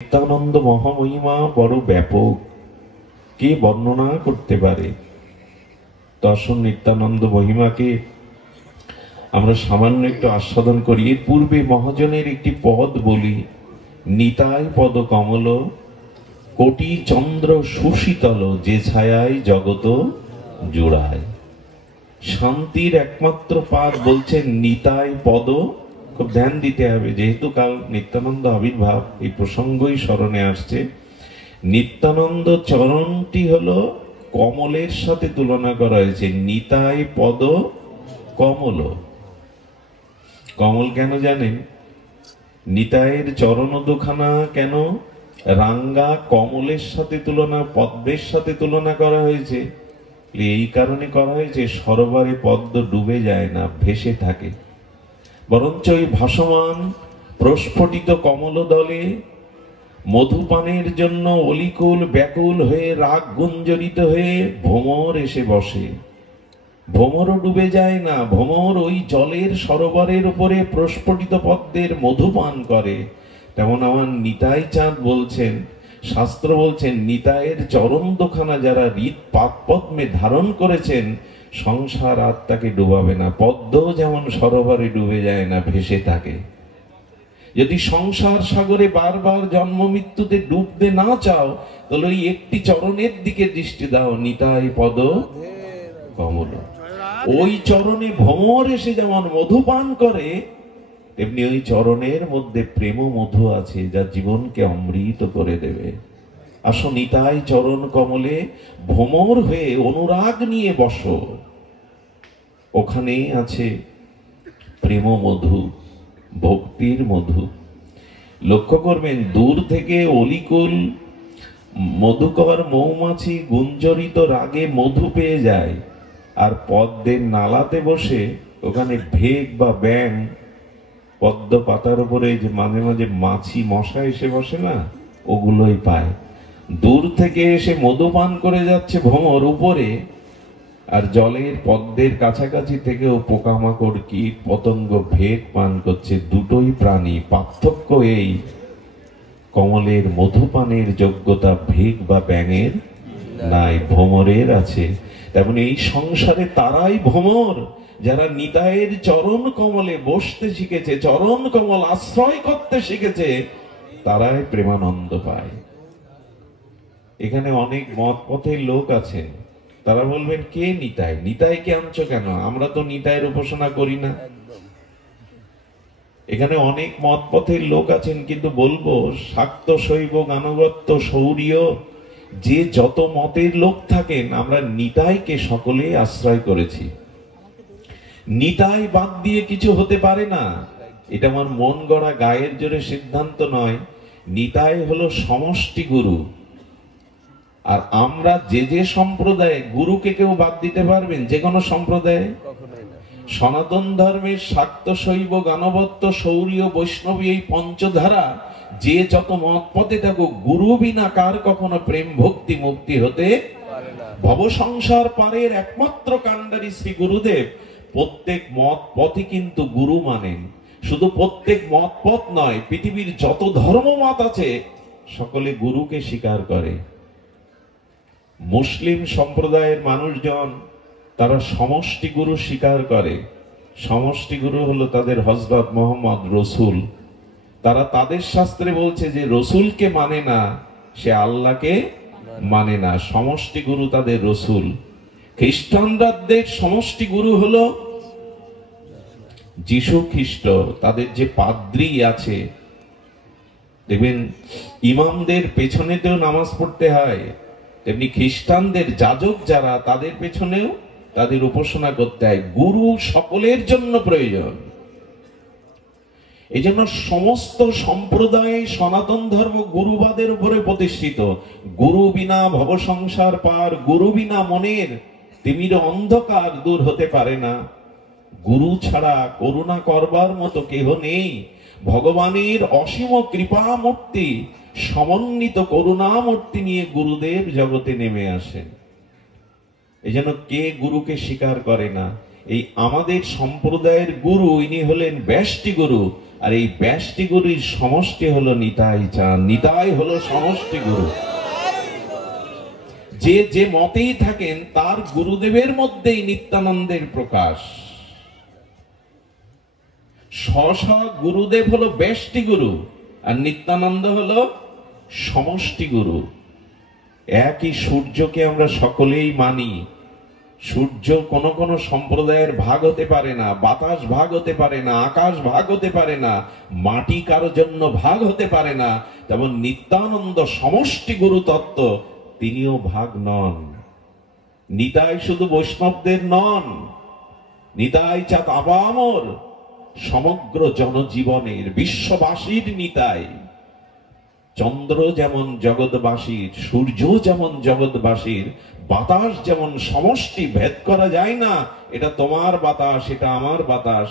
নিত্যানন্দ মহামহিমা বড় ব্যাপক, কে বর্ণনা করতে পারে? দর্শন নিত্যানন্দ মহিমাকে আমরা সামান্য একটু আস্বাদন করি। এর পূর্বে মহাজনের একটি পদ বলি। নিতাই পদ কমল, কোটি চন্দ্র সুশীতল, যে ছায়ায় জগত জোড়ায়। শান্তির একমাত্র পাদ বলছেন নিতাই পদ। খুব ধ্যান দিতে হবে, যেহেতু কাল নিত্যানন্দ আবির্ভাব, এই প্রসঙ্গই স্মরণে আসছে। নিত্যানন্দ চরণটি হলো কমলের সাথে তুলনা করা হয়েছে। নিতাই পদ কমল। কমল কেন জানেন? নিতাইয়ের চরণ দুখানা কেন রাঙ্গা কমলের সাথে তুলনা, পদ্মের সাথে তুলনা করা হয়েছে? এই কারণে করা হয়েছে, সরোবরে পদ্ম ডুবে যায় না, ভেসে থাকে। বরঞ্চ ওই ভাসমান প্রস্ফুটিত কমল দলে মধুপানের জন্য অলিকুল ব্যাকুল হয়ে রাগ গুঞ্জরিত হয়ে ভ্রমর এসে বসে। ভ্রমরও ডুবে যায় না, ভ্রমর ওই জলের সরোবরের উপরে প্রস্ফুটিত পদ্মের মধুপান করে। তেমন আমার নিতাই চাঁদ বলছেন, শাস্ত্র বলছেন, নিতাইয়ের চরণ দুখানা যারা হৃদ পাদপদ্মে ধারণ করেছেন, সংসার আর তাকে ডুবাবে না। পদ্ম যেমন সরোবরে ডুবে যায় না, ভেসে থাকে। যদি সংসার সাগরে বারবার জন্ম মৃত্যুতে ডুবতে না চাও, তাহলে ওই একটি চরণের দিকে দৃষ্টি দাও, নিতাই পদ কমল। ওই চরণে ভ্রমর এসে যেমন মধুপান করে, তেমনি ওই চরণের মধ্যে প্রেম মধু আছে, যা জীবনকে অমৃত করে দেবে। আসো নিতাই চরণ কমলে ভ্রমর হয়ে অনুরাগ নিয়ে বসো। ওখানেই আছে প্রেম মধু, ভক্তির মধু। লক্ষ্য করবেন, দূর থেকে অলিকুল মধুকর মৌমাছি গুঞ্জরিত রাগে মধু পেয়ে যায়, আর পদ্মের নালাতে বসে ওখানে ভেগ বা ব্যাং, পদ্ম পাতার উপরে যে মাঝে মাঝে মাছি মশা এসে বসে না, ওগুলোই পায়। দূর থেকে এসে মধুপান করে যাচ্ছে ভ্রমর উপরে, আর জলের পদ্মের কাছাকাছি থেকেও পোকামাকড় কীট পতঙ্গ ভেগ পান করছে। দুটোই প্রাণী, পার্থক্য এই, কমলের মধুপানের যোগ্যতা ভেগ বা ব্যাঙের নাই, ভ্রমরের আছে। তেমন এই সংসারে তারাই ভ্রমর, যারা নিতাইয়ের চরণ কমলে বসতে শিখেছে, চরণ কমল আশ্রয় করতে শিখেছে, তারাই প্রেমানন্দ পায়। এখানে অনেক মত পথের লোক আছেন, তারা বলবেন, কে নিতাই? নিতাইকে আনছো কেন? আমরা তো নিতাইয়ের উপাসনা করি না। এখানে অনেক মত পথের লোক আছেন, কিন্তু বলবো, শাক্ত শৈব গানবত্ত সৌরীয় যে যত মতের লোক থাকেন, আমরা নিতাইকে সকলে আশ্রয় করেছি। নিতাই বাদ দিয়ে কিছু হতে পারে না। এটা আমার মন গড়া গায়ের জোরে সিদ্ধান্ত নয়। নিতাই হলো সমষ্টি গুরু। আর আমরা যে যে সম্প্রদায়ে, গুরুকে কেউ বাদ দিতে পারবেন? যে কোনো সম্প্রদায়ে? সনাতন ধর্মের শাক্ত শৈব গানবত্ত সৌরীয় বৈষ্ণবী এই পঞ্চধারা যে যত মত পথে থাকুক, গুরু বিনা কার কখনো প্রেম ভক্তি মুক্তি হতে পারে না। ভব সংসার পারের একমাত্র কাণ্ডারী শ্রী গুরুদেব প্রত্যেক মত পথই কিন্তু গুরু মানেন। শুধু প্রত্যেক মত পথ নয়, পৃথিবীর যত ধর্মমত আছে সকলে গুরুকে স্বীকার করে। মুসলিম সম্প্রদায়ের মানুষজন, তারা সমষ্টি গুরু স্বীকার করে। সমষ্টি গুরু হলো তাদের হযরত মুহাম্মদ রসুল। তারা তাদের শাস্ত্রে বলছে যে রসুলকে মানে না, সে আল্লাহকে মানে না। সমষ্টি গুরু তাদের রসুল। খ্রিস্টানদের সমষ্টি গুরু হলো যিশু খ্রিস্ট। তাদের যে পাদ্রী আছে, দেখবেন ইমামদের পেছনেতেও নামাজ পড়তে হয়, তেমনি খ্রিস্টানদের যাজক যারা, তাদের পেছনেও তাদের উপাসনা করতে হয়। গুরু সকলের জন্য প্রয়োজন। এই জন্য সমস্ত সম্প্রদায় সনাতন ধর্ম গুরুবাদের উপরে প্রতিষ্ঠিত। গুরু বিনা ভব সংসার পার, গুরু বিনা মনের তিমির অন্ধকার দূর হতে পারে না। গুরু ছাড়া করুণা করবার মতো কেহ নেই। ভগবানের অসীম কৃপা মূর্তি, সমন্বিত করুণা মূর্তি নিয়ে গুরুদেব জগতে নেমে আসেন। এই জন্য কে গুরুকে স্বীকার করে না? এই আমাদের সম্প্রদায়ের গুরু, ইনি হলেন ব্যষ্টি গুরু। আর এই ব্যষ্টি গুরুর সমষ্টি হলো নিতাই চাঁদ। নিতাই হলো সমষ্টি গুরু। যে যে মতেই থাকেন তার গুরুদেবের মধ্যেই নিত্যানন্দের প্রকাশ। স্ব গুরুদেব হলো ব্যষ্টি গুরু, আর নিত্যানন্দ হলো সমষ্টি গুরু। একই সূর্যকে আমরা সকলেই মানি। সূর্য কোন কোন সম্প্রদায়ের ভাগ হতে পারে না, বাতাস ভাগ হতে পারে না, আকাশ ভাগ হতে পারে না, মাটি কারোর জন্য ভাগ হতে পারে না। তেমন নিত্যানন্দ সমষ্টি গুরু তত্ত্ব, তিনিও ভাগ নন। নিতাই শুধু বৈষ্ণবদের নন, নিতাই চাঁদ আবামর সমগ্র জনজীবনের, বিশ্ববাসীর নিতাই। চন্দ্র যেমন জগৎবাসীর, সূর্য যেমন জগৎবাসীর, বাতাস যেমন সমষ্টি, ভেদ করা যায় না, এটা তোমার বাতাস, এটা আমার বাতাস।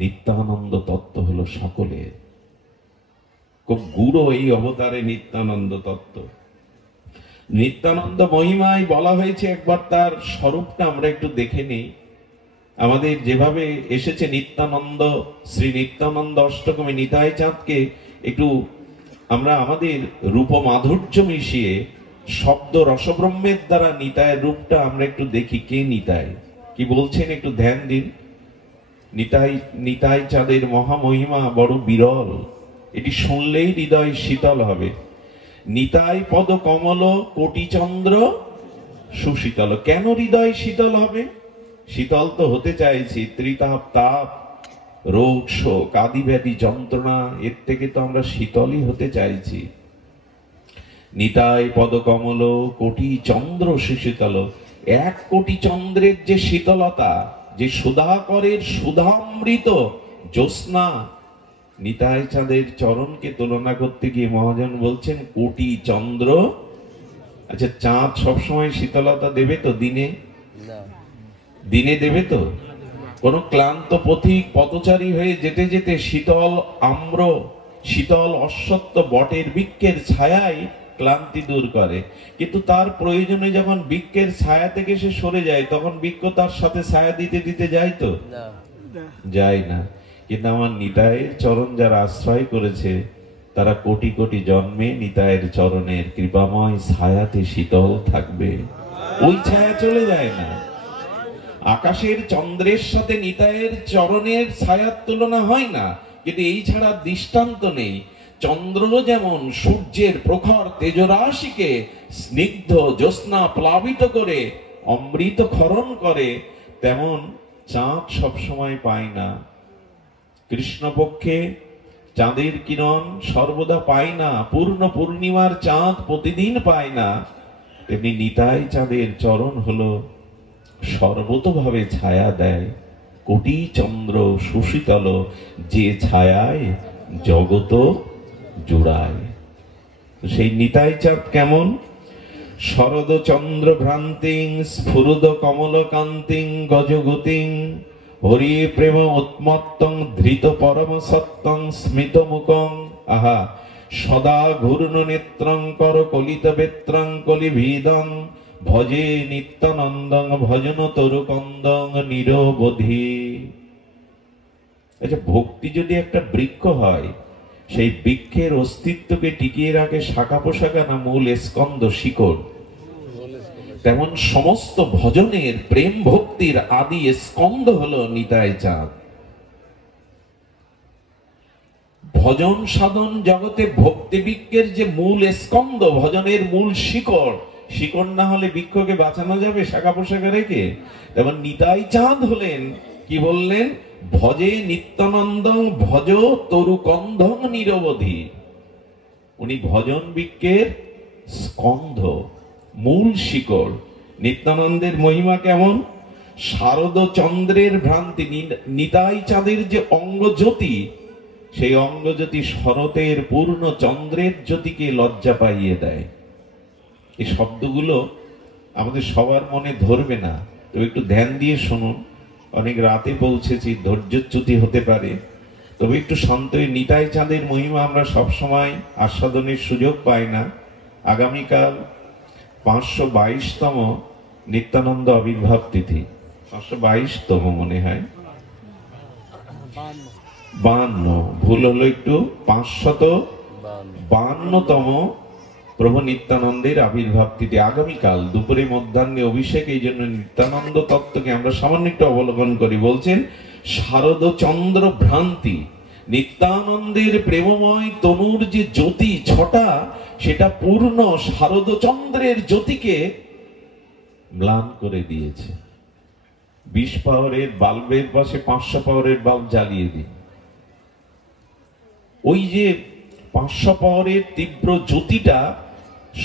নিত্যানন্দ তত্ত্ব হলো সকলের। খুব গূঢ় এই অবতারে নিত্যানন্দ তত্ত্ব। নিত্যানন্দ মহিমায় বলা হয়েছে, একবার তার স্বরূপটা আমরা একটু দেখে নিই। আমাদের যেভাবে এসেছে নিত্যানন্দ, শ্রী নিত্যানন্দ অষ্টকমে নিতাই চাঁদকে একটু আমরা আমাদের রূপ মাধুর্য মিশিয়ে শব্দ রসব্রহ্মের দ্বারা নিতায়ের রূপটা আমরা একটু দেখি। কে নিতাই, কি বলছেন একটু ধ্যান দিন। নিতাই, নিতাই চাঁদের মহামহিমা বড় বিরল, এটি শুনলেই হৃদয় শীতল হবে। নিতাই পদ কমল কোটি চন্দ্র সুশীতল। কেন হৃদয় শীতল হবে? শীতল তো হতে চাইছি, ত্রিতাপ তাপ রোগ শোক আদি ব্যাধি যন্ত্রণা, এর থেকে তো আমরা শীতলই হতে চাইছি। নিতাই পদ কমল কোটি চন্দ্র সুশীতল। 1 কোটি চন্দ্রের যে শীতলতা, যে সুধাকরের সুধামৃত জ্যোৎস্না, নিতাই চাঁদের চরণকে তুলনা করতে গিয়ে মহাজন বলছেন কোটি চন্দ্র। আচ্ছা, চাঁদ সবসময় শীতলতা দেবে তো? দিনে দিনে দেবে তো? কোন ক্লান্ত পথিক পথচারী হয়ে যেতে যেতে শীতল আম্র, শীতল অশ্বত্থ বটের বৃক্ষের ছায়ায় ক্লান্তি দূর করে, কিন্তু তার প্রয়োজনে যখন বৃক্ষের ছায়া থেকে সে সরে যায়, তখন বৃক্ষ তার সাথে ছায়া দিতে দিতে যায় তো? যায় না। কিন্তু আমার নিতাইয়ের চরণ যারা আশ্রয় করেছে, তারা কোটি কোটি জন্মে নিতাইয়ের চরণের কৃপাময় ছায়াতে শীতল থাকবে। ওই ছায়া চলে যায় না। আকাশের চন্দ্রের সাথে নিতাইয়ের চরণের ছায়ার তুলনা হয় না, কিন্তু এই ছাড়া দৃষ্টান্ত নেই। চন্দ্র যেমন সূর্যের প্রখর তেজরাশিকে স্নিগ্ধ জ্যোৎস্না প্লাবিত করে অমৃত ক্ষরণ করে, তেমন চাঁদ সবসময় পায় না। কৃষ্ণপক্ষে চাঁদের কিরণ সর্বদা পায় না, পূর্ণ পূর্ণিমার চাঁদ প্রতিদিন পায় না। তেমনি নিতাই চাঁদের চরণ হলো সর্বতভাবে ছায়া দেয়, কোটি চন্দ্র সুশীতল, যে ছায়ায় জগত জুড়ায়। সেই নিতাই চাঁদ কেমন? শরদ চন্দ্র ভ্রান্তিং স্ফুরদ কমল কান্তিং গজগতিং হরি প্রেম উন্মত্তং ধৃত পরম সত্যং স্মিত মুখং। আহা, সদা ঘূর্ণ নেত্রং কর কলিত বেত্রং কলিভিদং ভজে নিত্যানন্দং ভজন তরুকন্দং নিরবধি। আচ্ছা, ভক্তি যদি একটা বৃক্ষ হয়, সেই বৃক্ষের অস্তিত্বকে টিকিয়ে রাখে শাখা পোশাখা না মূল স্কন্দ শিকড়? তেমন সমস্ত ভজনের প্রেম ভক্তির আদি স্কন্দ হলো নিতাই চাঁদ। ভজন সাধন জগতে ভক্তি বৃক্ষের যে মূল স্কন্দ, ভজনের মূল শিকড়, শিকড় না হলে বৃক্ষকে বাঁচানো যাবে শাখা পোশাখা রেখে? তেমন নিতাই চাঁদ হলেন, কি বললেন? ভজে নিত্যানন্দং ভজ তরুকন্ধং নিরবধি। উনি ভজন বৃক্ষের স্কন্ধ, মূল শিকড়। নিত্যানন্দের মহিমা কেমন? শারদ চন্দ্রের ভ্রান্তি। নিতাই চাঁদের যে অঙ্গজ্যোতি, সেই অঙ্গজ্যোতি শরতের পূর্ণ চন্দ্রের জ্যোতিকে লজ্জা পাইয়ে দেয়। এই শব্দগুলো আমাদের সবার মনে ধরবে না, তো একটু ধ্যান দিয়ে শুনুন। অনেক রাতে পৌঁছেছি, ধৈর্যচ্যুতি হতে পারে, তবে একটু শান্ত। নিতাই চাঁদের মহিমা আমরা সবসময় আস্বাদনের সুযোগ পাই না। আগামীকাল 522তম নিত্যানন্দ আবির্ভাব তিথি, 522তম মনে হয়, 52, ভুল হলো একটু, 552তম প্রভু নিত্যানন্দের আবির্ভাব তিথি আগামীকাল দুপুরে মধ্যাহ্নে অভিষেক। এই জন্য নিত্যানন্দ তত্ত্বকে আমরা সামান্য একটু অবলোকন করি। বলছেন শারদচন্দ্র ভ্রান্তি, নিত্যানন্দের প্রেমময় তনুর যে জ্যোতি ছটা, সেটা পূর্ণ শারদচন্দ্রের জ্যোতিকে ম্লান করে দিয়েছে। 20 পাওয়ারের বাল্বের পাশে 500 পাওয়ারের বাল্ব জ্বালিয়ে দিন, ওই যে 500 পাওয়ারের তীব্র জ্যোতিটা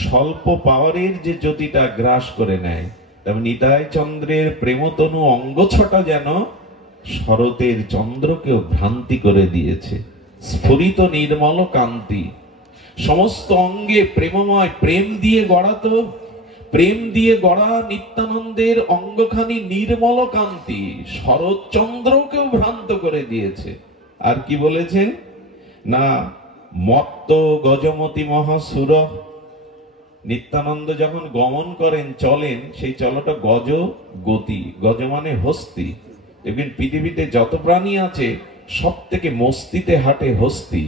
স্বল্প পাওয়ারের যে জ্যোতিটা গ্রাস করে নেয়। তবে নিতাই চন্দ্রের প্রেমতনু অঙ্গ ছটা যেন শরতের চন্দ্রকেও ভ্রান্তি করে দিয়েছে। স্ফুরিত নির্মল কান্তি, সমস্ত অঙ্গে প্রেমময়, প্রেম দিয়ে গড়া, তো প্রেম দিয়ে গড়া নিত্যানন্দের অঙ্গখানি নির্মল কান্তি শরৎ চন্দ্রকেও ভ্রান্ত করে দিয়েছে। আর কি বলেছেন না, মত্ত গজমতি মহাসুর, নিত্যানন্দ যখন গমন করেন, চলেন, সেই চলটা গজ গতি, গজ মানে হস্তি। দেখবেন পৃথিবীতে যত প্রাণী আছে সব থেকে মস্তিতে হাঁটে হস্তি।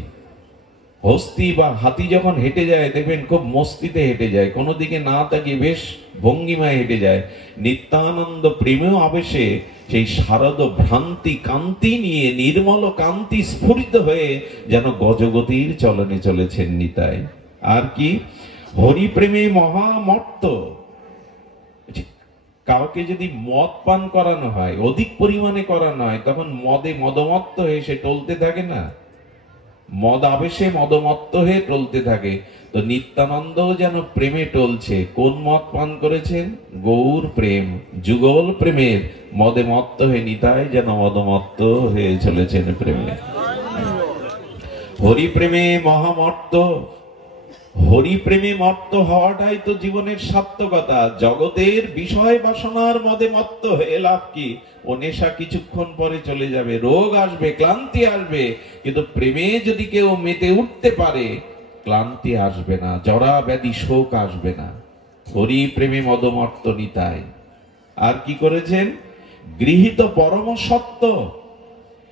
হস্তি বা হাতি যখন হেঁটে যায় দেখবেন খুব মস্তিতে হেঁটে যায়, কোনো দিকে না তাকিয়ে বেশ ভঙ্গিমায় হেঁটে যায়। নিত্যানন্দ প্রেমেও আবেশে সেই শারদ ভ্রান্তি কান্তি নিয়ে নির্মল কান্তি স্ফুরিত হয়ে যেন গজগতির চলনে চলেছেন নিতাই। আর কি হরিপ্রেমে মহামত্ত, কাউকে যদি মদ পান করানো হয়, অধিক পরিমাণে করানো হয়, তখন মদে মদমত্ত হয়ে সে টলতে থাকে না, মদ আবেশে মদমত্ত হয়ে টলতে থাকে। তো নিত্যানন্দ যেন প্রেমে টলছে। কোন মদ পান করেছেন? গৌর প্রেম, যুগল প্রেমের মদে মত্ত হয়ে নিতাই যেন মদমত্ত হয়ে চলেছেন প্রেমে। হরি প্রেমে মহামত্ত, হরি প্রেমে মত্ত হওয়াটাই তো জীবনের সার্থকতা। জগতের বিষয় বাসনার মদে মত্ত হয়ে লাভ কি? ও নেশা কিছুক্ষণ পরে চলে যাবে, রোগ আসবে, ক্লান্তি আসবে, কিন্তু প্রেমে যদি কেউ মেতে উঠতে পারে ক্লান্তি আসবে না, জরা ব্যাধি শোক আসবে না। হরি প্রেমে মদমত্ত নিতাই। আর কি করেছেন? গৃহীত পরম সত্য,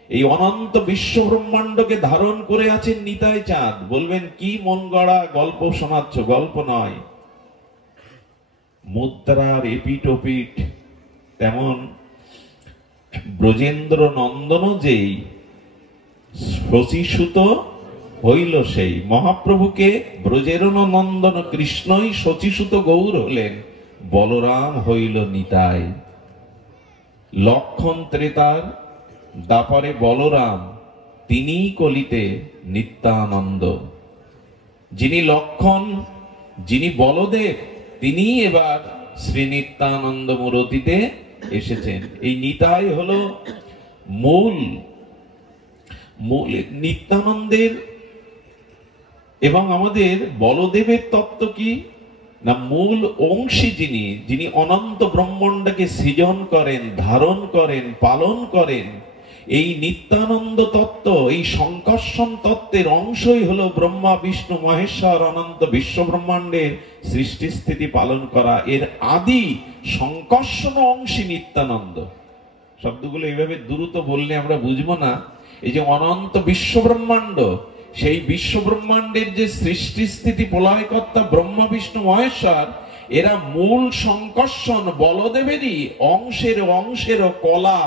এই অনন্ত বিশ্ব ব্রহ্মাণ্ডকে ধারণ করে আছেন নিতাই চাঁদ। বলবেন কি মন গড়া গল্প শোনাচ্ছ? গল্প নয়, মুদ্রার এপিট ওপিট। তেমন ব্রজেন্দ্র নন্দন যেই শশীসুত হইল সেই, মহাপ্রভুকে ব্রজের নন্দন কৃষ্ণই শচীসুত গৌর হলেন, বলরাম হইল নিতাই। লক্ষণ ত্রেতার দাপরে বলরাম, তিনি কলিতে নিত্যানন্দ। যিনি লক্ষণ, যিনি বলদেব, তিনি এবার শ্রী নিত্যানন্দ মূরতিতে এসেছেন। এই নিতাই হলো মূল নিত্যানন্দের। এবং আমাদের বলদেবের তত্ত্ব কি না, মূল অংশী যিনি, যিনি অনন্ত ব্রহ্মাণ্ডকে সৃজন করেন, ধারণ করেন, পালন করেন। এই নিত্যানন্দ তত্ত্ব, এই সংকর্ষণ তত্ত্বের অংশই হলো ব্রহ্মা বিষ্ণু মহেশ্বর অনন্ত বিশ্ব ব্রহ্মাণ্ডের সৃষ্টি স্থিতি পালন করা। এর আদি সংকর্ষণ অংশী নিত্যানন্দ। শব্দগুলো এইভাবে দ্রুত বললে আমরা বুঝবো না। এই যে অনন্ত বিশ্ব ব্রহ্মাণ্ড, সেই বিশ্ব ব্রহ্মাণ্ডের যে সৃষ্টি স্থিতি প্রলয়কর্তা ব্রহ্মা বিষ্ণু মহেশ্বর, এরা মূল সংকর্ষণ বলদেবেরই অংশের কলা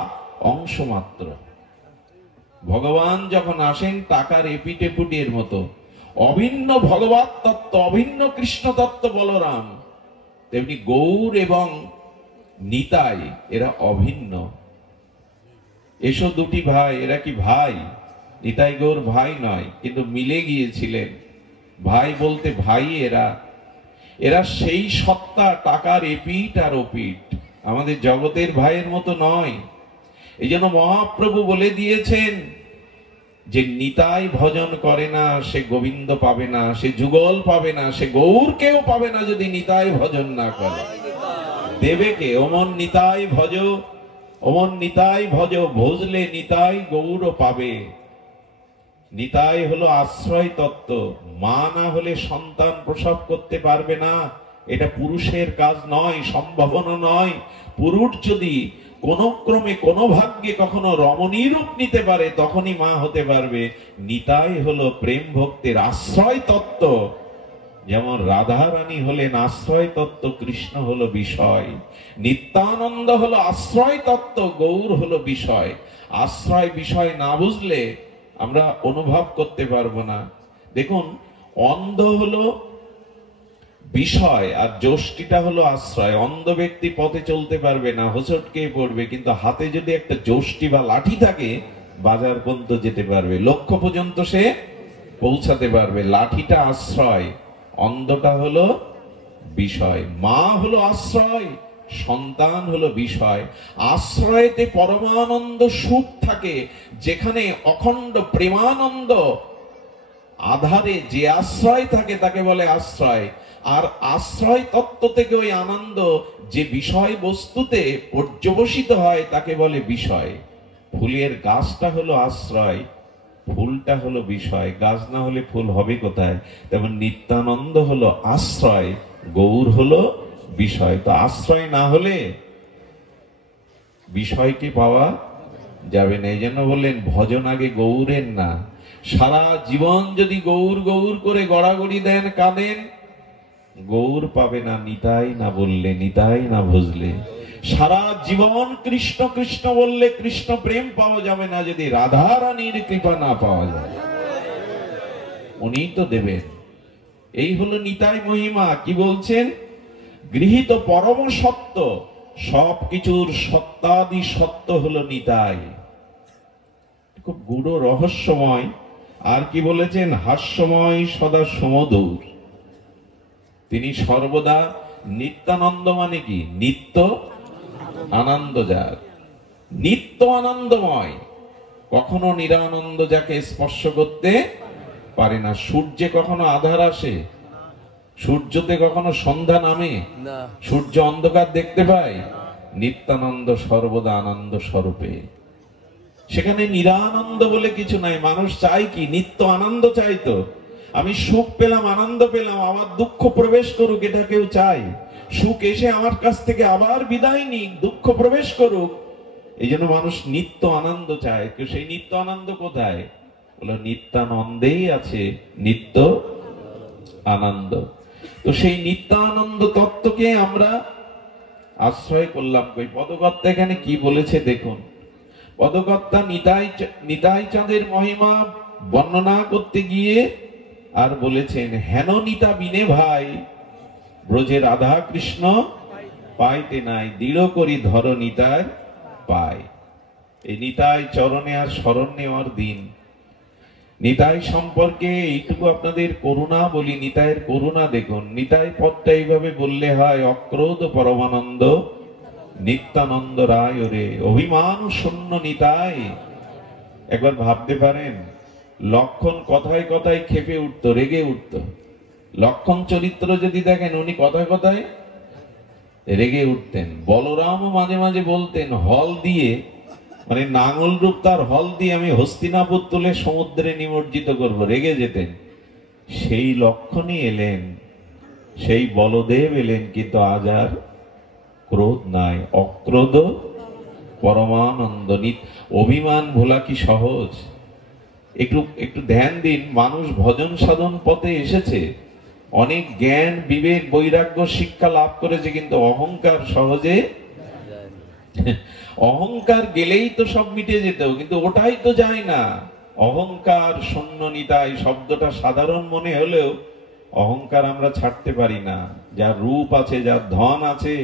অংশ মাত্র। ভগবান যখন আসেন টাকার এপিটেপুটের মতো, অভিন্ন ভগবত তত্ত্ব, অভিন্ন কৃষ্ণ তত্ত্ব বলরাম, তেমনি গৌর এবং নিতাই এরা অভিন্ন। এসো দুটি ভাই, এরা কি ভাই? নিতাই গৌর ভাই নয়, কিন্তু মিলে গিয়েছিলেন। ভাই বলতে ভাই এরা, এরা সেই সত্তা, টাকার এপিট আর ওপিট, আমাদের জগতের ভাইয়ের মতো নয়। এই জন্য মহাপ্রভু বলে দিয়েছেন যে নিতাই ভজন করে না সে গোবিন্দ পাবে না, সে যুগল পাবে না, সে গৌরকেও পাবে না যদি নিতাই ভজন না করে। দেবেকে ওমন নিতাই ভজ, ওমন নিতাই ভজ, ভজলে নিতাই গৌর পাবে। নিতাই হলো আশ্রয় তত্ত্ব। মা না হলে সন্তান প্রসব করতে পারবে না, এটা পুরুষের কাজ নয়, সম্ভাবনা নয়। পুরুষ যদি কোন ক্রমে কোন ভাগ্যে কখনো রমণী রূপ নিতে পারে, তখনই মা হতে পারবে। নিতাই হলো প্রেম ভক্তির আশ্রয় তত্ত্ব। যেমন রাধা রানী হলেন আশ্রয় তত্ত্ব, কৃষ্ণ হলো বিষয়। নিত্যানন্দ হলো আশ্রয় তত্ত্ব, গৌর হলো বিষয়। আশ্রয় বিষয় না বুঝলে আমরা অনুভব করতে পারবো না। দেখুন, অন্ধ হলো বিষয় আর যষ্টিটা হলো আশ্রয়। অন্ধ ব্যক্তি পথে চলতে পারবে না, হোঁচট খেয়ে পড়বে, কিন্তু হাতে যদি একটা যষ্টি বা লাঠি থাকে বাজার পর্যন্ত যেতে পারবে, লক্ষ্য পর্যন্ত সে পৌঁছাতে পারবে। লাঠিটা আশ্রয়, অন্ধটা হলো বিষয়। মা হলো আশ্রয়, সন্তান হলো বিষয়। আশ্রয়েতে পরমানন্দ সুখ থাকে, যেখানে অখণ্ড প্রেমানন্দ আধারে যে আশ্রয় থাকে তাকে বলে আশ্রয়। আর আশ্রয় তত্ত্ব থেকে ওই আনন্দ যে বিষয় বস্তুতে পর্যবসিত হয় তাকে বলে বিষয়। ফুলের গাছটা হলো আশ্রয়, ফুলটা হলো বিষয়। গাছ না হলে ফুল হবে কোথায়? তেমন নিত্যানন্দ হলো আশ্রয়, গৌর হলো বিষয়। তো আশ্রয় না হলে বিষয়কে পাওয়া যাবে না। এই জন্য বললেন ভজন আগে গৌরের না। সারা জীবন যদি গৌর গৌর করে গড়াগড়ি দেন, কাঁদেন, গৌর পাবে না নিতাই না বললে, নিতাই না বুঝলে। সারা জীবন কৃষ্ণ কৃষ্ণ বললে কৃষ্ণ প্রেম পাওয়া যাবে না যদি রাধা রানীর কৃপা না পাওয়া যায়। উনি তো দেবেন। এই হলো নিতাই মহিমা। কি বলছেন? গৃহীত পরম সত্য, সবকিছুর সত্যাদি সত্য হলো নিতাই। খুব গূঢ় রহস্যময়। আর কি বলেছেন? হাস্যময় সদা সমদূর। তিনি সর্বদা নিত্যানন্দ। মানে কি? নিত্য আনন্দ যার, নিত্য আনন্দময়। কখনো নিরানন্দ যাকে স্পর্শ করতে পারে না। সূর্যে কখনো আধার আসে? সূর্যতে কখনো সন্ধ্যা নামে? সূর্য অন্ধকার দেখতে পায়? নিত্যানন্দ সর্বদা আনন্দ স্বরূপে। সেখানে নিরানন্দ বলে কিছু নাই। মানুষ চাই কি? নিত্য আনন্দ চাইতো। আমি সুখ পেলাম, আনন্দ পেলাম, আমার দুঃখ প্রবেশ করুক, এটা কেউ চায়? সুখ এসে আমার কাছ থেকে আবার বিদায় নিক, দুঃখ প্রবেশ করুক, এই জন্য মানুষ নিত্য আনন্দ চায়। কেউ সেই নিত্য আনন্দ কোথায়? বলো নিত্যানন্দেই আছে নিত্য আনন্দ। তো সেই নিত্যানন্দ তত্ত্বকে আমরা আশ্রয় করলাম। কই পদকর্তা এখানে কি বলেছে দেখুন। পদকর্তা নিতাই চাঁদের মহিমা বর্ণনা করতে গিয়ে আর বলেছেন, হেন নিতা বিনে ভাই ব্রজে রাধা কৃষ্ণ পাইতে নাই, দৃঢ় করি ধর নিতাই পায়। এই নিতাই চরণে আর শরণ নেওয়ার দিন। নিতাই সম্পর্কে এইটুকু আপনাদের করুণা বলি, নিতাইয়ের করুণা দেখুন। নিতাই পদটা এইভাবে বললে হয়, অক্রোধ পরমানন্দ নিত্যানন্দ রায় রে, অভিমান শূন্য নিতাই। একবার ভাবতে পারেন, লক্ষণ কথায় কথায় খেপে উঠতো, রেগে উঠতো। লক্ষণ চরিত্র যদি দেখেন, উনি কথায় কথায় রেগে উঠতেন। বলরামও মাঝে মাঝে বলতেন, হল দিয়ে, মানে নাঙল রূপ তার, হল দিয়ে আমি হস্তিনাপুর তুলে সমুদ্রে নিমজ্জিত করব, রেগে যেতেন। সেই লক্ষণই এলেন, সেই বলদেব এলেন, কিন্তু আজ আর ক্রোধ নাই, অক্রোধ পরমানন্দ। অভিমান ভোলা কি সহজ? একটু একটু ধ্যান দিন। মানুষ ভজন সাধন পথে এসেছে, অনেক জ্ঞান বিবেক বৈরাগ্য শিক্ষা লাভ করেছে, কিন্তু অহংকার সহজে, অহংকার গেলেই তো সব মিটে যেত, কিন্তু ওটাই তো যায় না। অহংকার শূন্য নিতাই শব্দটা সাধারণ মনে হলেও অহংকার আমরা ছাড়তে পারি না। যার রূপ আছে, যার ধন আছে,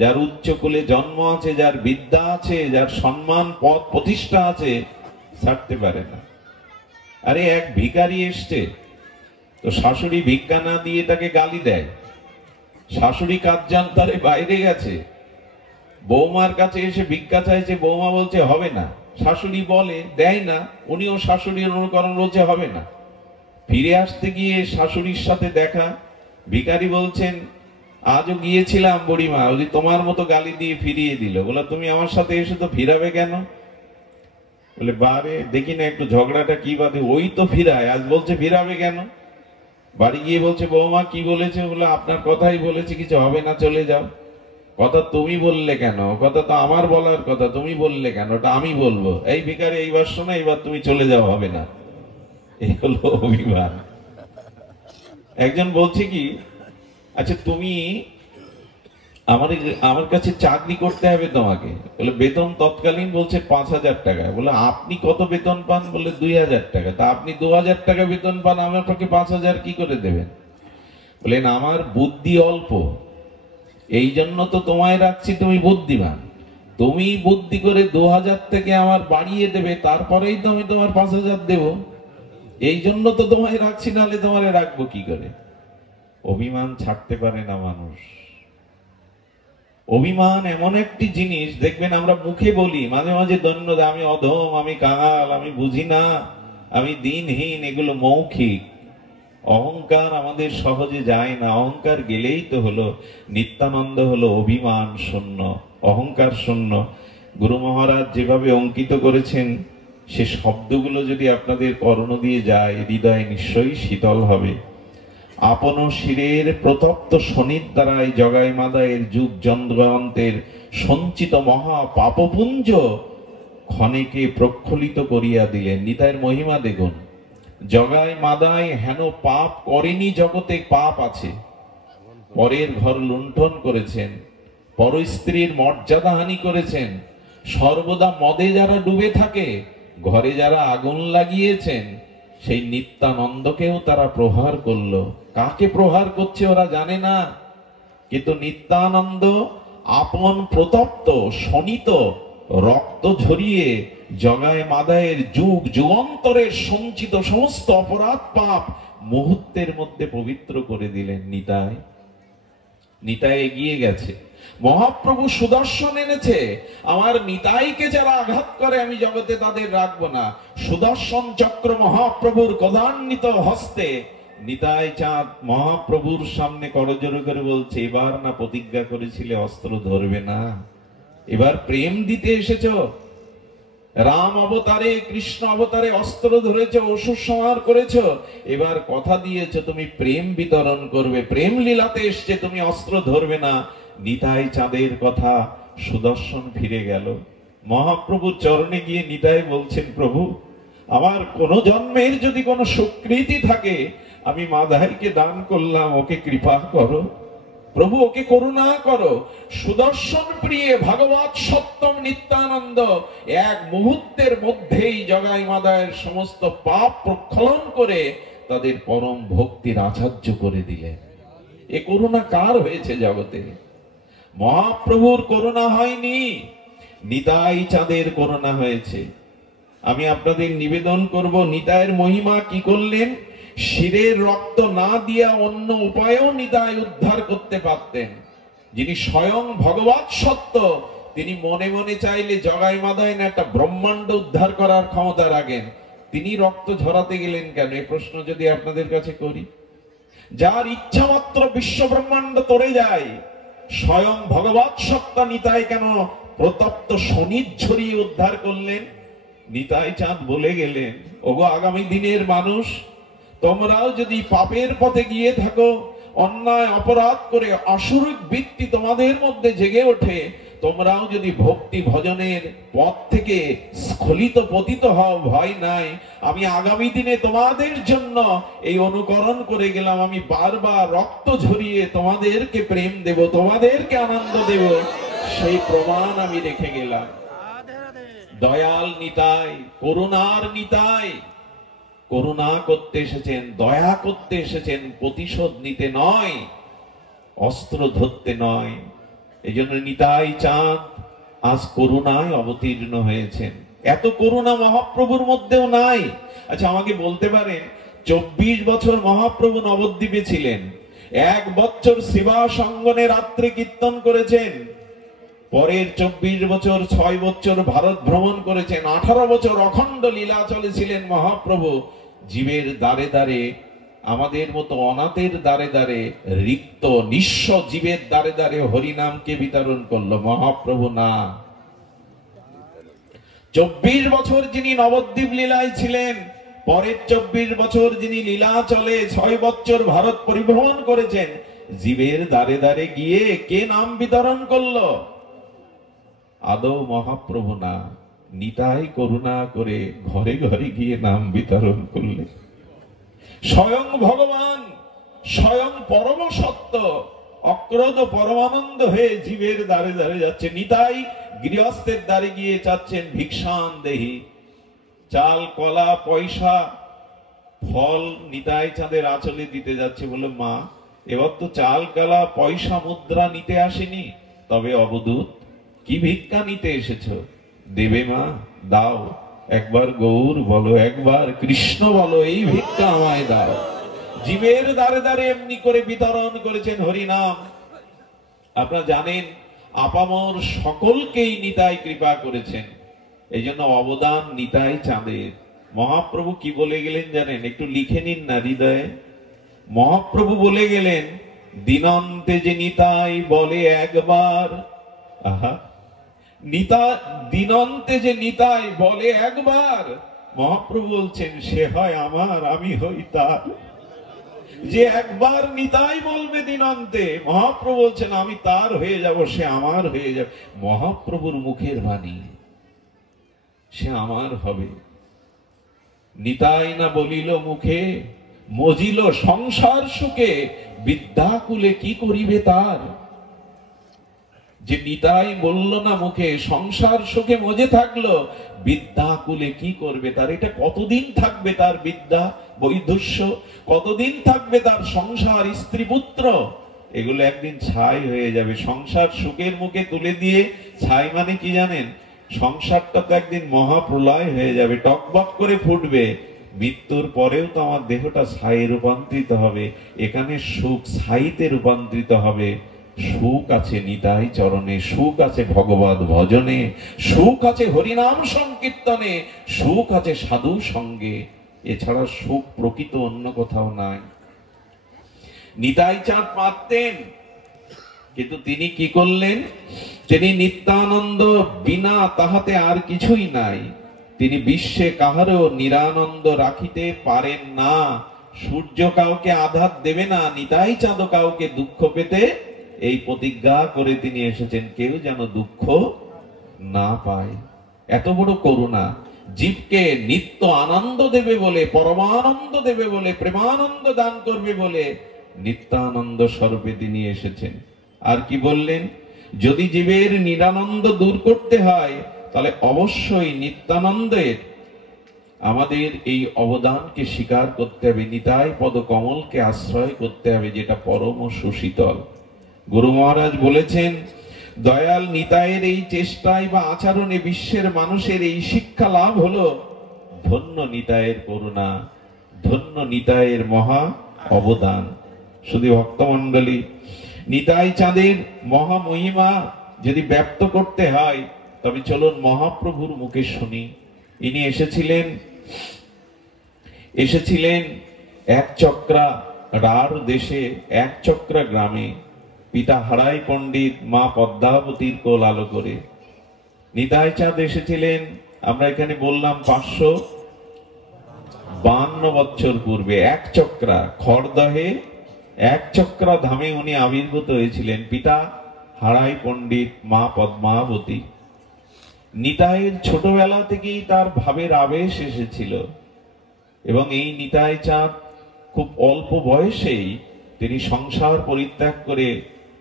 যার উচ্চ কুলে জন্ম আছে, যার বিদ্যা আছে, যার সম্মান পদ প্রতিষ্ঠা আছে, ছাড়তে পারে না। আরে এক ভিখারি এসছে, তো শাশুড়ি ভিক্ষা না দিয়ে তাকে গালি দেয়। শাশুড়ি কার্যান্তরে বাইরে গেছে, বৌমার কাছে এসে ভিক্ষা চাইছে, বৌমা বলছে হবে না। শাশুড়ি বলে, দেয় না, উনিও শাশুড়ির অনুকরণ, বলছে হবে না। ফিরে আসতে গিয়ে শাশুড়ির সাথে দেখা, ভিখারি বলছেন, আজও গিয়েছিলাম বুড়িমা, ওই তোমার মতো গালি দিয়ে ফিরিয়ে দিল। বলে, তুমি আমার সাথে এসে তো ফিরাবে কেন? বলে, বারে দেখি না একটু ঝগড়াটা কি বাদে, ওই তো ফিরায়, আজ বলছে ফিরাবে কেন? বাড়ি গিয়ে বলছে, বৌমা কি বলেছে? বলে, আপনার কথাই বলেছে, কিছু হবে না, চলে যাও। কথা তুমি বললে কেন, কথা তো আমার বলার কথা, তুমি বললে কেন, ওটা আমি বলবো। এই ভিখারি এইবার শোনো, এইবার তুমি চলে যাও, হবে না। এই হলো অভিমান। একজন বলছে কি, আচ্ছা তুমি আমার কাছে চাকরি করতে হবে তোমাকে, বলে বেতন তৎকালীন বলছে 5,000 টাকা। বলে আপনি কত বেতন পান? বলে 2,000 টাকা। তা আপনি 2,000 টাকা বেতন পান, আমার পক্ষে 5,000 কি করে দেবেন? বলেন আমার বুদ্ধি অল্প, এই জন্য তো তোমায় রাখছি, তুমি বুদ্ধিমান, তুমি বুদ্ধি করে 2,000 থেকে আমার বাড়িয়ে দেবে, তারপরেই তো আমি তোমার 5,000 দেব, এই জন্য তো তোমায় রাখছি, নাহলে তোমারে রাখবো কি করে? অভিমান ছাড়তে পারে না মানুষ। অভিমান এমন একটি জিনিস, দেখবেন আমরা মুখে বলি মাঝে মাঝে ধন্যবাদ, আমি অধম, আমি কাঙাল, আমি বুঝি না, আমি দিনহীন, এগুলো মৌখিক। অহংকার আমাদের সহজে যায় না। অহংকার গেলেই তো হলো নিত্যানন্দ, হলো অভিমান শূন্য, অহংকার শূন্য। গুরু মহারাজ যেভাবে অঙ্কিত করেছেন, সে শব্দগুলো যদি আপনাদের কর্ণ দিয়ে যায়, হৃদয় নিশ্চয়ই শীতল হবে। আপন শিরের প্রতপ্ত শনির দ্বারাই জগাই মাদায়ের যুগ যন্ত্রান্তের সঞ্চিত মহা পাপপুঞ্জ ক্ষণেকে প্রক্ষলিত করিয়া দিলেন। নিতাইয়ের মহিমা দেখুন। জগাই মাদাই হেন পাপ করেনি, জগতে পাপ আছে। পরের ঘর লুণ্ঠন করেছেন, পর স্ত্রীর মর্যাদা হানি করেছেন, সর্বদা মদে যারা ডুবে থাকে, ঘরে যারা আগুন লাগিয়েছেন, সেই নিত্যানন্দকেও তারা প্রহার করলো। কাকে প্রহার করছে ওরা জানে না, কিন্তু নিত্যানন্দ আপন প্রতপ্ত শনিত রক্ত ঝরিয়ে জগায় মাদায়ের যুগ যুগান্তরের সঞ্চিত সমস্ত অপরাধ পাপ মুহূর্তের মধ্যে পবিত্র করে দিলেন। নিতাই এগিয়ে গেছে। মহাপ্রভু সুদর্শন এনেছে। আমার নিতাইকে যারা আঘাত করে আমি জগতে তাদের রাখবো না। সুদর্শন চক্র মহাপ্রভুর গদান্বিত হস্তে নিতাই চাঁদ মহাপ্রভুর সামনে করজোড়ে করে বলছে, এবার না প্রতিজ্ঞা করেছিলে অস্ত্র ধরবে না, এবার প্রেম দিতে এসেছো। রাম অবতারে কৃষ্ণ অবতারে অস্ত্র ধরেছ, অসুর সংহার করেছ, এবার কথা দিয়েছ তুমি প্রেম বিতরণ করবে, প্রেম লীলাতে এসছে, তুমি অস্ত্র ধরবে না। নিতাই চাঁদের কথা সুদর্শন ফিরে গেল। মহাপ্রভুর চরণে গিয়ে নিতাই বলছেন, প্রভু আমার কোন জন্মের যদি কোনো সুকৃতি থাকে, আমি মাদাইকে দান করলাম, ওকে কৃপা করো প্রভু, ওকে করুণা করো। সুদর্শন প্রিয়ে ভগবৎ সত্যম নিত্যানন্দ এক মুহূর্তের মধ্যেই জগাই মাদায়ের সমস্ত পাপ প্রক্ষালন করে তাদের পরম ভক্তির আচার্য করে দিলেন। এ করুণা কার হয়েছে জগতে? মহাপ্রভুর করুণা হয়নি, নিতাই চাঁদের করুণা হয়েছে। আমি আপনাদের নিবেদন করব, নিতাইয়ের মহিমা কি করলেন। শিরের রক্ত না দিয়া অন্য উপায়েও নিতাই উদ্ধার করতে পারতেন। যিনি স্বয়ং ভগবৎ সত্য, তিনি মনে মনে চাইলে জগাই মাদায় না একটা ব্রহ্মাণ্ড উদ্ধার করার ক্ষমতা রাখেন। তিনি রক্ত ঝরাতে গেলেন কেন? এই প্রশ্ন যদি আপনাদের কাছে করি। যার ইচ্ছা মাত্র বিশ্ব ব্রহ্মাণ্ড তরে যায়, স্বয়ং ভগবৎ সত্তা নিতাই কেন প্রতপ্ত শনি ঝরিয়ে উদ্ধার করলেন? নিতাই চাঁদ বলে গেলেন, ওগো আগামী দিনের মানুষ, তোমরাও যদি পাপের পথে গিয়ে থাকো, অন্যায় অপরাধ করে আসুরিক বৃত্তি তোমাদের মধ্যে জেগে ওঠে, তোমরাও যদি ভক্তি ভজনের পথ থেকে স্খলিত পতিত হও, ভয় নাই। আমি আগামী দিনে তোমাদের জন্য এই অনুকরণ করে গেলাম। আমি বারবার রক্ত ঝরিয়ে তোমাদেরকে প্রেম দেব, তোমাদেরকে আনন্দ দেব, সেই প্রমাণ আমি রেখে গেলাম। দয়াল নিতাই, করুণার নিতাই, করুণা করতে এসেছেন, দয়া করতে এসেছেন, প্রতিশোধ নিতে নয়, অস্ত্র ধরতে নয়। এই জন্য নিতাই চাঁদ আজ করুণায় অবতীর্ণ হয়েছেন। এত করুণা মহাপ্রভুর মধ্যেও নাই। আচ্ছা আমাকে বলতে পারেন, 24 বছর মহাপ্রভু নবদ্বীপে ছিলেন, 1 বছর সেবা সঙ্গনে রাত্রে কীর্তন করেছেন, পরের 24 বছর 6 বছর ভারত ভ্রমণ করেছেন, 18 বছর অখণ্ড লীলা চলেছিলেন মহাপ্রভু। জীবের দ্বারে দ্বারে, আমাদের মতো অনাথের দ্বারে দ্বারে, রিক্ত নিঃস্ব জীবের দ্বারে দ্বারে হরিনামকে বিতরণ করলো, মহাপ্রভু না। 24 বছর যিনি নবদ্বীপ লীলায় ছিলেন, পরের 24 বছর যিনি লীলাচলে 6 বছর ভারত পরিভ্রমণ করেছেন, জীবের দ্বারে দ্বারে গিয়ে কে নাম বিতরণ করলো? আদৌ মহাপ্রভু না, নিতাই করুণা করে ঘরে ঘরে গিয়ে নাম বিতরণ করলেন। স্বয়ং ভগবান, স্বয়ং পরম সত্য অক্রোধ পরমানন্দ হয়ে জীবের দ্বারে দ্বারে যাচ্ছে। নিতাই গৃহস্থের দ্বারে গিয়ে চাচ্ছেন ভিক্ষান দেহি, চাল কলা পয়সা ফল নিতাই চাঁদের আঁচলে দিতে যাচ্ছে। বলে মা, এবার তো চাল কলা পয়সা মুদ্রা নিতে আসেনি, তবে অবধূত কি ভিক্ষা নিতে এসেছো? দেবে মা, দাও, একবার গৌর বলো, একবার কৃষ্ণ বলো, এই ভিক্ষা আমায় দাও। জীবের দ্বারে দ্বারে এমনি করে বিতরণ করেছেন হরিনাম। আপনারা জানেন আপামর সকলকেই নিতাই কৃপা করেছেন, এই জন্য অবদান নিতাই চাঁদের। মহাপ্রভু কি বলে গেলেন জানেন? একটু লিখে নিন না হৃদয়ে। মহাপ্রভু বলে গেলেন, দিনন্তে যে নিতাই বলে একবার, আহা, নিতা দিনন্তে যে নিতাই বলে একবার, মহাপ্রভু বলছেন সে হয় আমার, আমি হই তার। যে একবার নিতাই বলবে দিনন্তে, মহাপ্রভু বলছেন আমি তার হয়ে যাব, সে আমার হয়ে যাবে। মহাপ্রভুর মুখের বাণী, সে আমার হবে। নিতাই না বলিল মুখে, মজিল সংসার সুখে, বিদ্যাকুলে কি করিবে তার। যে নিতাই বলল না মুখে, সংসার সুখে মজে থাকলো, বিদ্যাকুলে কি করবে তার? এটা কতদিন থাকবে তার বিদ্যা বৈধস্য? কতদিন থাকবে তার সংসার স্ত্রী পুত্র? এগুলো একদিন ছাই হয়ে যাবে। সংসার সুখের মুখে তুলে দিয়ে, ছাই মানে কি জানেন? সংসারটা তো একদিন মহাপ্রলয় হয়ে যাবে, টকবক করে ফুটবে। মৃত্যুর পরেও তো আমার দেহটা ছাইয়ে রূপান্তরিত হবে, এখানে সুখ ছাইতে রূপান্তরিত হবে। সুখ আছে নিতাই চরণে, সুখ আছে ভগবত ভজনে, সুখ আছে হরিনাম সংকীর্তনে, সুখ আছে সাধু সঙ্গে। এছাড়া সুখ প্রকৃত অন্য কোথাও নাই। নিতাই চাঁদ পারতেন, কিন্তু তিনি কি করলেন? তিনি নিত্যানন্দ, বিনা তাহাতে আর কিছুই নাই। তিনি বিশ্বে কাহারও নিরানন্দ রাখিতে পারেন না। সূর্য কাউকে আঘাত দেবে না, নিতাই চাঁদ কাউকে দুঃখ পেতে এই প্রতিজ্ঞা করে তিনি এসেছেন, কেউ যেন দুঃখ না পায়। এত বড় করুণা, জীবকে নিত্য আনন্দ দেবে বলে, পরমানন্দ দেবে বলে, প্রেমানন্দ দান করবে বলে নিত্যানন্দ স্বরূপে তিনি এসেছেন। আর কি বললেন? যদি জীবের নিরানন্দ দূর করতে হয়, তাহলে অবশ্যই নিত্যানন্দের আমাদের এই অবদানকে স্বীকার করতে হবে, নিতাই পদ কমলকে আশ্রয় করতে হবে, যেটা পরম সুশীতল। গুরু মহারাজ বলেছেন, দয়াল নিতাইয়ের এই চেষ্টায় বা আচরণে বিশ্বের মানুষের এই শিক্ষা লাভ হলো, ধন্য নিতাইয়ের করুণা, ধন্য নিতাইয়ের মহা অবদান। শুধু ভক্তমণ্ডলী, নিতাই চাঁদের মহা মহিমা যদি ব্যক্ত করতে হয়, তবে চলুন মহাপ্রভুর মুখে শুনি। ইনি এসেছিলেন এক চক্রা রার দেশে, এক চক্রা গ্রামে। পিতা হারাই পণ্ডিত, মা পদ্মাবতীর কোল আলো করে। নিতাই চাঁদ এসেছিলেন, আমরা এখানে বললাম 552 বছর পূর্বে। এক চক্রা খড়দহে এক চক্রা ধামে উনি আবির্ভূত হয়েছিলেন। পিতা হারাই পণ্ডিত, মা পদ্মাবতী। নিতাইয়ের ছোটবেলা থেকেই তার ভাবের আবেশ এসেছিল, এবং এই নিতাই চাঁদ খুব অল্প বয়সেই তিনি সংসার পরিত্যাগ করে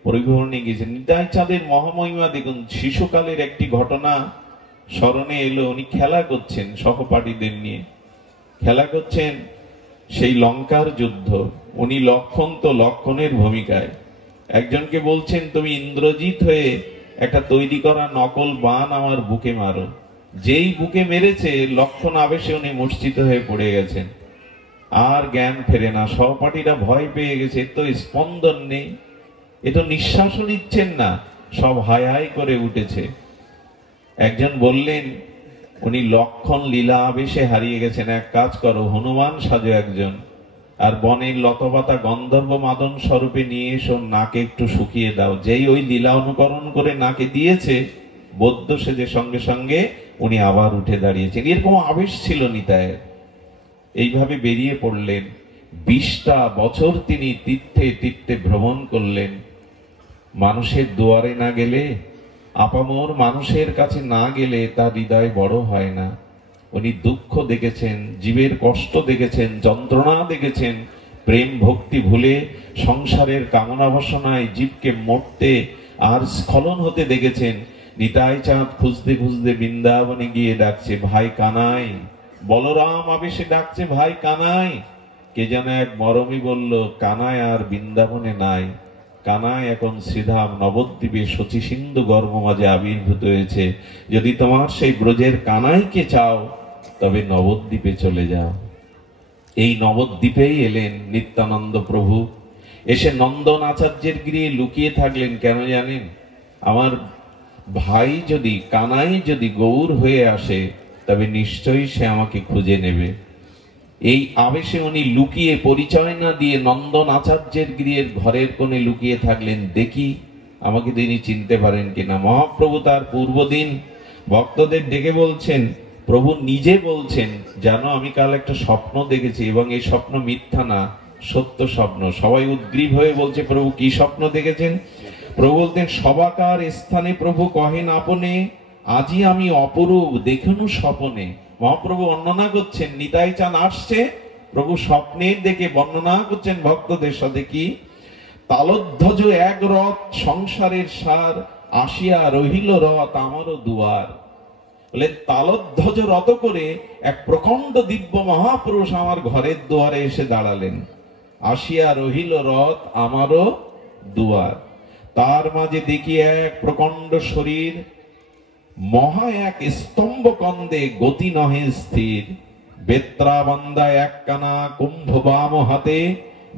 পরিভ্রমণে গিয়েছেন। নিতাই চাঁদের মহামহিমা দেখুন। শিশুকালের একটি ঘটনা স্মরণে এলো। উনি খেলা করছেন সহপাঠীদের নিয়ে, খেলা করছেন সেই লঙ্কার যুদ্ধ। উনি লক্ষণ, তো লক্ষণের ভূমিকায় একজনকে বলছেন, তুমি ইন্দ্রজিৎ হয়ে একটা তৈরি করা নকল বান আমার বুকে মারো। যেই বুকে মেরেছে, লক্ষণ আবেশে উনি মূর্ছিত হয়ে পড়ে গেছেন, আর জ্ঞান ফেরে না। সহপাঠীরা ভয় পেয়ে গেছে, তো স্পন্দন নেই, এ তো নিঃশ্বাসও নিচ্ছেন না, সব হাই হাই করে উঠেছে। একজন বললেন, উনি লক্ষণ লীলা আবেশে হারিয়ে গেছেন, এক কাজ করো, হনুমান সাজো একজন, আর বনের লতাপাতা গন্ধর্ব মাদন স্বরূপে নিয়ে এসো, নাকে একটু শুকিয়ে দাও। যেই ওই লীলা অনুকরণ করে নাকে দিয়েছে, বৌদ্ধ সেজে সঙ্গে সঙ্গে উনি আবার উঠে দাঁড়িয়েছেন। এরকম আবেশ ছিল নিতাইয়ের। এইভাবে বেরিয়ে পড়লেন। 20টা বছর তিনি তীর্থে তীর্থে ভ্রমণ করলেন। মানুষের দুয়ারে না গেলে, আপামর মানুষের কাছে না গেলে তার হৃদয় বড় হয় না। উনি দুঃখ দেখেছেন, জীবের কষ্ট দেখেছেন, যন্ত্রণা দেখেছেন, প্রেম ভক্তি ভুলে সংসারের কামনা বাসনায় জীবকে মরতে আর স্খলন হতে দেখেছেন। নিতাই চাঁদ খুঁজতে খুঁজতে বৃন্দাবনে গিয়ে ডাকছে, ভাই কানাই। বলরাম আবেশে ডাকছে, ভাই কানাই। কে যেন এক মরমী বলল, কানাই আর বৃন্দাবনে নাই, কানাই এখন শ্রীধাম নবদ্বীপে শচী সিন্ধু গর্ভ মাঝে আবির্ভূত হয়েছে। যদি তোমার সেই ব্রজের কানাইকে চাও তবে নবদ্বীপে চলে যাও। এই নবদ্বীপেই এলেন নিত্যানন্দ প্রভু। এসে নন্দন আচার্যের গৃহে লুকিয়ে থাকলেন। কেন জানেন? আমার ভাই যদি, কানাই যদি গৌর হয়ে আসে তবে নিশ্চয়ই সে আমাকে খুঁজে নেবে। এই আবেশে উনি লুকিয়ে, পরিচয় না দিয়ে নন্দন আচার্যের গৃহের ঘরের কোণে লুকিয়ে থাকলেন, দেখি আমাকে তিনি চিনতে পারেন কিনা। মহাপ্রভু তার পূর্বদিন ভক্তদের ডেকে বলছেন, প্রভু নিজে বলছেন, জানো আমি কাল একটা স্বপ্ন দেখেছি এবং এই স্বপ্ন মিথ্যা না, সত্য স্বপ্ন। সবাই উদ্গ্রীব হয়ে বলছে, প্রভু কি স্বপ্ন দেখেছেন? প্রভু বলতেন, সবাকার স্থানে প্রভু কহেন আপনে, আজি আমি অপরূপ দেখুন স্বপনে। মহাপ্রভু বর্ণনা করছেন, নিতাই চাঁদ আসছে, প্রভু স্বপ্নের দেখে বর্ণনা করছেন ভক্তদের সাথে, কি তালধ্বজ এক রথ সংসারের সার, আসিয়া রহিল রথ আমারও দুয়ার। বলে তালধ্বজ রথ করে এক প্রকাণ্ড দিব্য মহাপুরুষ আমার ঘরের দুয়ারে এসে দাঁড়ালেন। আসিয়া রহিল রথ আমারও দুয়ার। তার মাঝে দেখি এক প্রকাণ্ড শরীর, মহা এক স্তম্ভ কন্দে গতি নহে স্থির। বেত্রাবন্দা একখানা কুম্ভ বাম হাতে,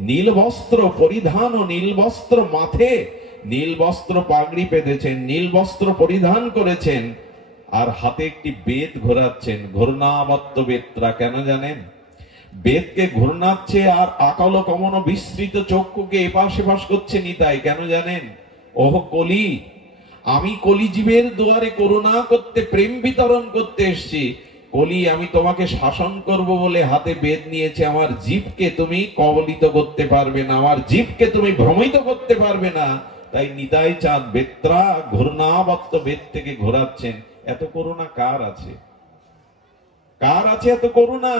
নীল বস্ত্র পরিধান ও নীল বস্ত্র মাথে, নীল বস্ত্র পাগড়ি পেতেছেন, নীল বস্ত্র পরিধান করেছেন, আর হাতে একটি বেদ ঘোরাচ্ছেন। ঘূর্ণাবত্ত বেত্রা। কেন জানেন? বেদকে ঘূর্ণাচ্ছে আর আকাল কমন বিস্তৃত চক্ষুকে এপাশ সেপাশ করছে নিতাই। কেন জানেন? ওহ কলি, আমি কলিজীবের দুয়ারে করুণা করতে, প্রেম বিতরণ করতে এসেছি। কলি, আমি তোমাকে শাসন করব বলে হাতে বেদ নিয়েছে। আমার জীবকে তুমি কবলিত করতে পারবে না, আমার জীবকে তুমি ভ্রমিত করতে পারবে না। তাই নিতাই চাঁদ বেত্রা ঘূর্ণাবত্ত বেদ থেকে ঘোরাচ্ছেন। এত করুণা কার আছে? কার আছে এত করুণা?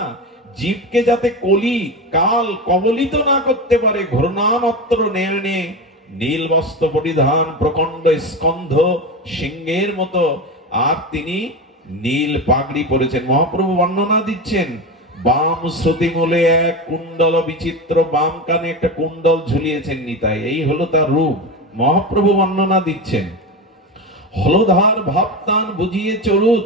জীবকে যাতে কলি কাল কবলিত না করতে পারে, ঘূর্ণানত্র নেড়ে নীল বস্ত্র পরিধান, প্রকাণ্ড স্কন্ধ সিংহের মতো, আর তিনি নীল পাগড়ি পরেছেন। মহাপ্রভু বর্ণনা দিচ্ছেন, বাম শ্রুতিমূলে এক কুণ্ডল বিচিত্র, বাম কানে একটা কুণ্ডল ঝুলিয়েছেন নিতাই। এই হলো তার রূপ। মহাপ্রভু বর্ণনা দিচ্ছেন, হলধার ভাবতান বুঝিয়ে চলুত,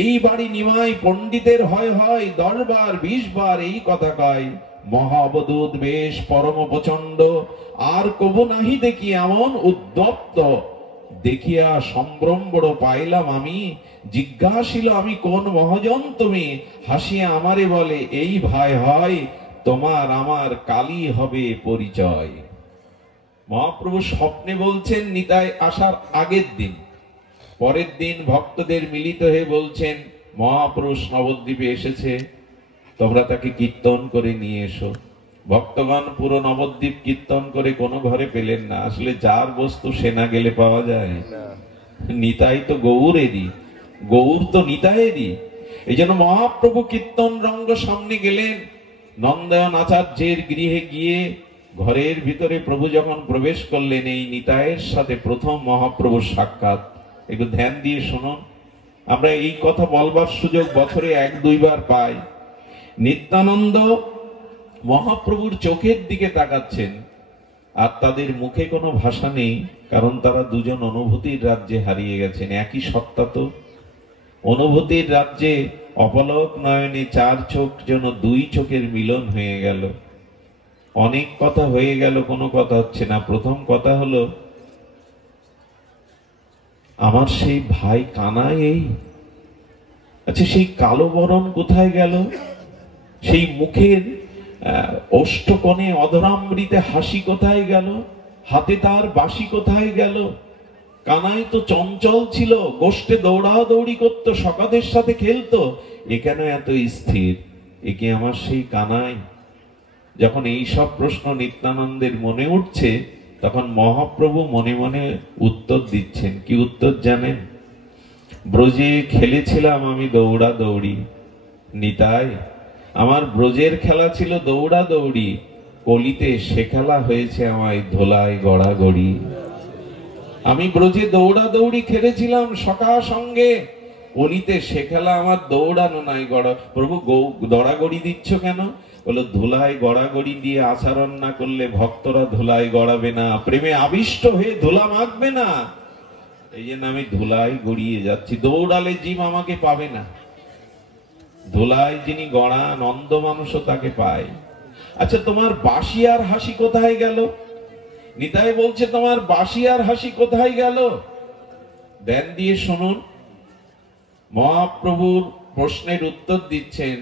এই বাড়ি নিমাই পণ্ডিতের হয় হয়, 10 বার 20 বার এই কথা কয়। মহাবদূত বেশ পরম প্রচন্ড, আর কবু নাহি দেখি এমন উদ্যপ্ত। দেখিয়া সম্ভ্রম বড় পাইলাম আমি, জিজ্ঞাসিল আমি কোন মহাজন তুমি। হাসিয়া আমারে বলে, এই ভাই হয়, তোমার আমার কালই হবে পরিচয়। মহাপ্রভু স্বপ্নে বলছেন নিতাই আসার আগের দিন। পরের দিন ভক্তদের মিলিত হয়ে বলছেন, মহাপুরুষ নবদ্বীপে এসেছে, তোমরা তাকে কীর্তন করে নিয়ে এসো। ভক্তগণ পুরো নবদ্বীপ কীর্তন করে কোনো ঘরে পেলেন না। আসলে যার বস্তু সে না গেলে পাওয়া যায় না। নিতাই তো গৌরেরই, গৌর তো নিতাইয়েরই। এই জন্য মহাপ্রভু কীর্তন রঙ্গ সামনে গেলেন। নন্দন আচার্যের গৃহে গিয়ে ঘরের ভিতরে প্রভু যখন প্রবেশ করলেন, এই নিতাইয়ের সাথে প্রথম মহাপ্রভুর সাক্ষাৎ। একটু ধ্যান দিয়ে শুনুন। আমরা এই কথা বলবার সুযোগ বছরে 1-2 বার পাই। নিত্যানন্দ মহাপ্রভুর চোখের দিকে তাকাচ্ছেন, আর তাদের মুখে কোনো ভাষা নেই, কারণ তারা দুজন অনুভূতির রাজ্যে হারিয়ে গেছেন। একই সত্তা তো। অনুভূতির রাজ্যে অপলক নয়নে 4 চোখ যেন 2 চোখের মিলন হয়ে গেল। অনেক কথা হয়ে গেল, কোনো কথা হচ্ছে না। প্রথম কথা হলো, আমার সেই ভাই কানাই এই, আচ্ছা সেই কালো বরণ কোথায় গেল? সেই মুখের অষ্টকোণে অধরামৃতে হাসি কোথায় গেল? হাতে তার বাঁশি কোথায় গেল? কানাই তো চঞ্চল ছিল, গোষ্ঠে দৌড়াদৌড়ি করতো, সকাদের সাথে খেলতো। এখানে এত স্থির। এ কি আমার সেই কানাই? যখন এই সব প্রশ্ন নিত্যানন্দের মনে উঠছে, তখন মহাপ্রভু মনে মনে উত্তর দিচ্ছেন। কি উত্তর জানেন? ব্রজে খেলেছিলাম আমি দৌড়া দৌড়ি নিতাই, আমার ব্রজের খেলা ছিল দৌড়া দৌড়ি, কলিতে সে খেলা হয়েছে আমায় ধোলায় গড়াগড়ি। আমি ব্রজে দৌড়া দৌড়ি খেলেছিলাম সখা সঙ্গে, কলিতে সে খেলা আমার দৌড়ানো নাই গড়া। প্রভু দড়াগড়ি দিচ্ছ কেন? বলো, ধুলায় গড়াগড়ি দিয়ে আচরণ না করলে ভক্তরা ধুলায় গড়াবে না, প্রেমে আবিষ্ট হয়ে ধুলা মাখবে না। এই জন্য আমি ধুলায় গড়িয়ে যাচ্ছি। দৌড়ালে জীব আমাকে পাবে না, ধুলায় যিনি গড়ান অন্ধ মানুষও তাকে পায়। আচ্ছা, তোমার বাঁশি আর হাসি কোথায় গেল? নিতাই বলছে, তোমার বাঁশি আর হাসি কোথায় গেল? ধ্যান দিয়ে শুনুন, মহাপ্রভুর প্রশ্নের উত্তর দিচ্ছেন।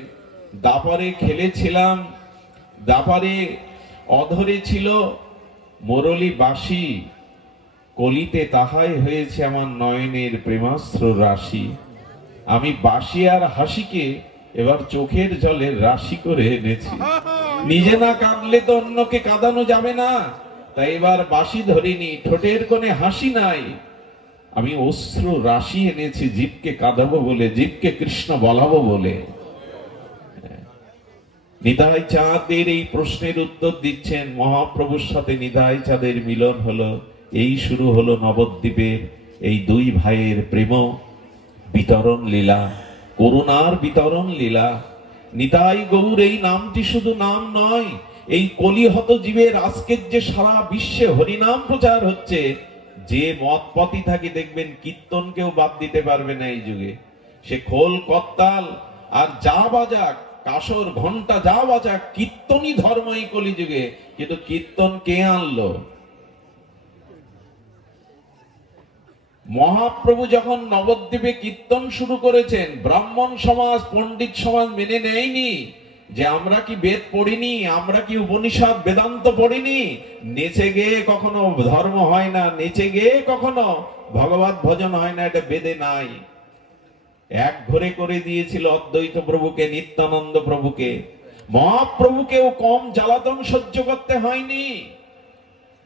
দাপারে খেলেছিলাম, দাপারে অধরে ছিল মুরলী বাঁশি, কলিতে তাহাই হয়েছে আমার নয়নের প্রেমাস্ত্র রাশি। আমি বাঁশি আর হাসিকে এবার চোখের জলে রাশি করে এনেছি। নিজে না কাঁদলে তো অন্যকে কাঁদানো যাবে না, তাই এবার বাঁশি ধরিনি, ঠোঁটের কোণে হাসি নাই, আমি অশ্রু রাশি এনেছি জীবকে কাঁদাবো বলে, জীবকে কৃষ্ণ বলাবো বলে। নিতাই চাঁদের এই প্রশ্নের উত্তর দিচ্ছেন। মহাপ্রভুর সাথে নিতাই চাঁদের মিলন হলো, এই শুরু হলো নবদ্বীপের এই দুই ভাইয়ের প্রেম বিতরণ লীলা, করুণার বিতরণ লীলা। নিতাই গৌর এই নামটি শুধু নাম নয়, এই কলিহত জীবের আজকের যে সারা বিশ্বে হরিনাম প্রচার হচ্ছে, যে মত পথই থাকি দেখবেন কীর্তনকেও বাদ দিতে পারবে না এই যুগে। সে খোল করতাল আর যা বাজাক, কাসর ঘন্টা যা বাজাক, কীর্তনই ধর্ম এই কলিযুগে। কিন্তু কীর্তন কে আনলো? মহাপ্রভু যখন নবদ্বীপে কীর্তন শুরু করেছেন, ব্রাহ্মণ সমাজ পণ্ডিত সমাজ মেনে নেয়নি যে আমরা কি বেদ পড়িনি, আমরা কি উপনিষদ বেদান্ত পড়িনি, নেচে গেয়ে কখনো ধর্ম হয় না, নেচে গেয়ে কখনো ভগবত ভজন হয় না, এটা বেদে নাই। এক ঘরে করে দিয়েছিল অদ্বৈত প্রভুকে, নিত্যানন্দ প্রভুকে। মহাপ্রভুকেও কম জ্বালাতন সহ্য করতে হয়নি।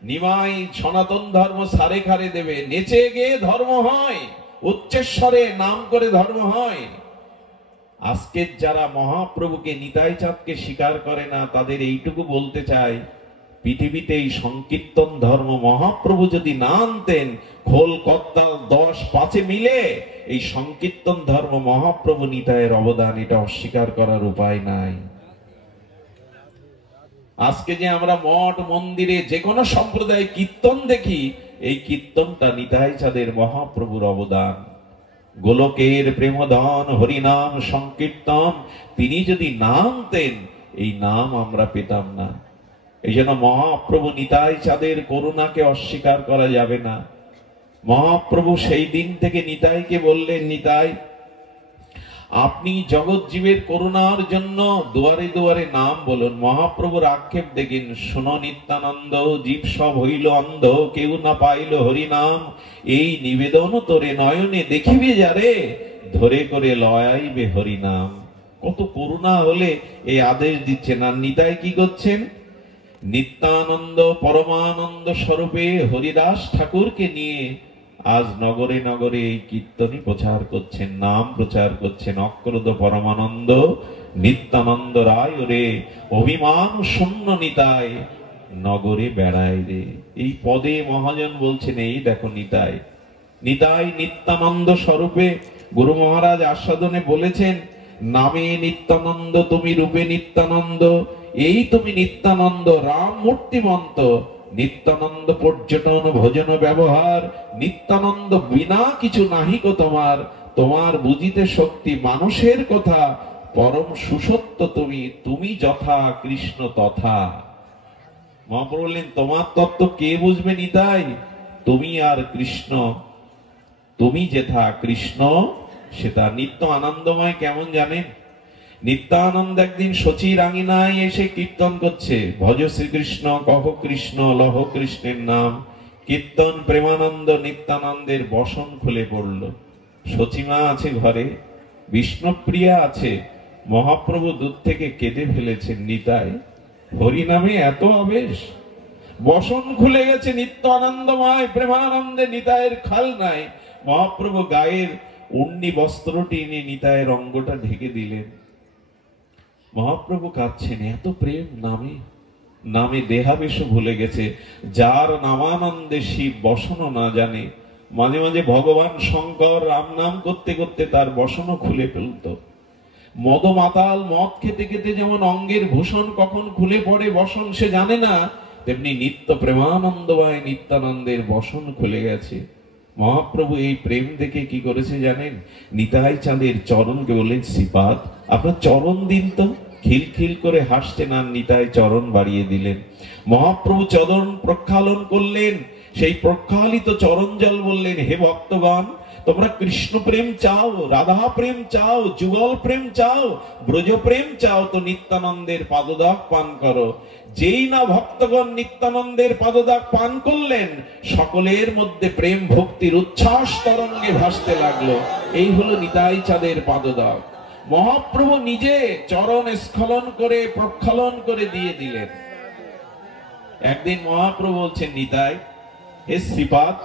নিমাই সনাতন ধর্ম সারে খারে দেবে, নেচে গিয়ে ধর্ম হয়, উচ্চস্বরে নাম করে ধর্ম হয়। আজকের যারা মহাপ্রভুকে নিতাই চাঁদকে স্বীকার করে না, তাদের এইটুকু বলতে চাই, পৃথিবীতে এই সংকীর্তন ধর্ম মহাপ্রভু যদি না আনতেন, খোল করতাল 10-5 মিলে এই সংকীর্তন ধর্ম মহাপ্রভু নিতাইয়ের অবদান, এটা অস্বীকার করার উপায় নাই। আজকে যে আমরা মঠ মন্দিরে যে কোনো সম্প্রদায় কীর্তন দেখি, এই কীর্তনটা নিতাই চাঁদের মহাপ্রভুর অবদান। গোলকের প্রেমধন হরিনাম সংকীর্তন তিনি যদি না আনতেন, এই নাম আমরা পেতাম না। এই জন্য মহাপ্রভু নিতাই চাঁদের করুণাকে অস্বীকার করা যাবে না। মহাপ্রভু সেই দিন থেকে নিতাইকে বললেন, নিতাই আপনি জগৎ জীবের করুণার জন্য দুয়ারে দুয়ারে নাম বলুন। মহাপ্রভুর আক্ষেপ দেখেন, শোনো নিত্যানন্দ, জীব সব হইল অন্ধ, কেউ না পাইল হরিনাম, এই নিবেদন তোরে নয়নে দেখিবে যারে, ধরে করে লয়াইবে হরিনাম। কত করুণা হলে এই আদেশ দিচ্ছেন। আর নিতাই কি করছেন? নিত্যানন্দ পরমানন্দ স্বরূপে হরিদাস ঠাকুরকে নিয়ে আজ নগরে নগরে এই কীর্তনই প্রচার করছেন, নাম প্রচার করছেন। অক্রোধ পরমানন্দ নিত্যানন্দ রায় রে, অভিমান শূন্য নিতাই নগরে বেড়ায় রে। এই পদে মহাজন বলছেন, এই দেখো নিতাই, নিতাই নিত্যানন্দ স্বরূপে গুরু মহারাজ আস্বাদনে বলেছেন, নামে নিত্যানন্দ তুমি, রূপে নিত্যানন্দ, এই তুমি নিত্যানন্দ রাম মূর্তিমন্ত। নিত্যানন্দ পর্যটন ভোজন ব্যবহার, নিত্যানন্দ বিনা কিছু নাহিকো তোমার, তোমার বুঝিতে শক্তি মানুষের কথা, পরম সুসত্য তুমি, তুমি যথা কৃষ্ণ তথা। মহাপ্রভু বললেন, তোমার তত্ত্ব কে বুঝবে নিতাই? তুমি আর কৃষ্ণ, তুমি যেথা কৃষ্ণ সেটা। নিত্য আনন্দময় কেমন জানেন? নিত্যানন্দ একদিন শচীর আঙিনায় এসে কীর্তন করছে, ভজ শ্রীকৃষ্ণ কহ কৃষ্ণ লহ কৃষ্ণের নাম। কীর্তন প্রেমানন্দ নিত্যানন্দের বসন খুলে পড়ল। সচিমা আছে ঘরে, বিষ্ণুপ্রিয়া আছে, মহাপ্রভু দূর থেকে কেঁদে ফেলেছেন, নিতাই হরিনামে এত আবেশ, বসন খুলে গেছে, নিত্য আনন্দময় প্রেমানন্দে নিতাইয়ের খাল নাই। মহাপ্রভু গায়ের উন্নি বস্ত্রটি নিয়ে নিতাইয়ের অঙ্গটা ঢেকে দিলেন। মহাপ্রভু কাঁদছেন, এত প্রেম নামে, নামে দেহাবেশ ভুলে গেছে। যার নামানন্দে শিব বসনও না জানে, মাঝে মাঝে ভগবান শঙ্কর রাম নাম করতে করতে তার বসনও খুলে ফেলত। মদ মাতাল মদ খেতে খেতে যেমন অঙ্গের ভূষণ কখন খুলে পড়ে বসন সে জানে না, তেমনি নিত্য প্রেমানন্দময় নিত্যানন্দের বসন খুলে গেছে। মহাপ্রভু এই প্রেম দেখে কি করেছে জানেন? নিতাই চাঁদের চরণকে বললেন, শ্রীপাদ আপনার চরণ দিন তো। খিলখিল করে হাসছেন আর নিতাই চরণ বাড়িয়ে দিলেন। মহাপ্রভু চরণ প্রক্ষালন করলেন, সেই প্রক্ষালিত চরণ জল বললেন, হে ভক্তগণ, তোমরা কৃষ্ণ প্রেম চাও, রাধা প্রেম চাও, যুগল প্রেম চাও, ব্রজ প্রেম চাও, তো নিত্যানন্দের পাদদাগ পান করো। যেই না ভক্তগণ নিত্যানন্দের পাদদাগ পান করলেন, সকলের মধ্যে প্রেম ভক্তির উচ্ছ্বাস তরঙ্গে ভাসতে লাগলো। এই হলো নিতাই চাঁদের পাদদাগ। মহাপ্রভু নিজে চরণ স্খলন করে প্রক্ষালন করে দিয়ে দিলেন। একদিন মহাপ্রভু বলছেন, নিতাই, হে শ্রীপাদ,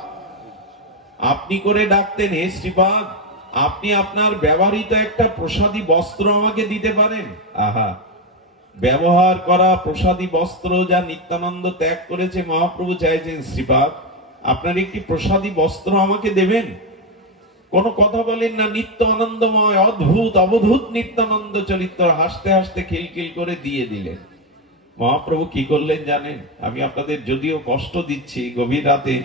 আপনি করে ডাকতেন, হে শ্রীপাদ, আপনি আপনার ব্যবহৃত একটা প্রসাদী বস্ত্র আমাকে দিতে পারেন? আহা, ব্যবহার করা প্রসাদী বস্ত্র যা নিত্যানন্দ ত্যাগ করেছে, মহাপ্রভু চাইছেন, শ্রীপাদ আপনার একটি প্রসাদী বস্ত্র আমাকে দেবেন? কোনো কথা বলেন না, নিত্য আনন্দময় অদ্ভুত অবধূত নিত্যানন্দ চরিত্র, হাসতে হাসতে খিলখিল করে দিয়ে দিলেন। মহাপ্রভু কি করলেন জানেন? আমি আপনাদের যদিও কষ্ট দিচ্ছি গভীর রাতে,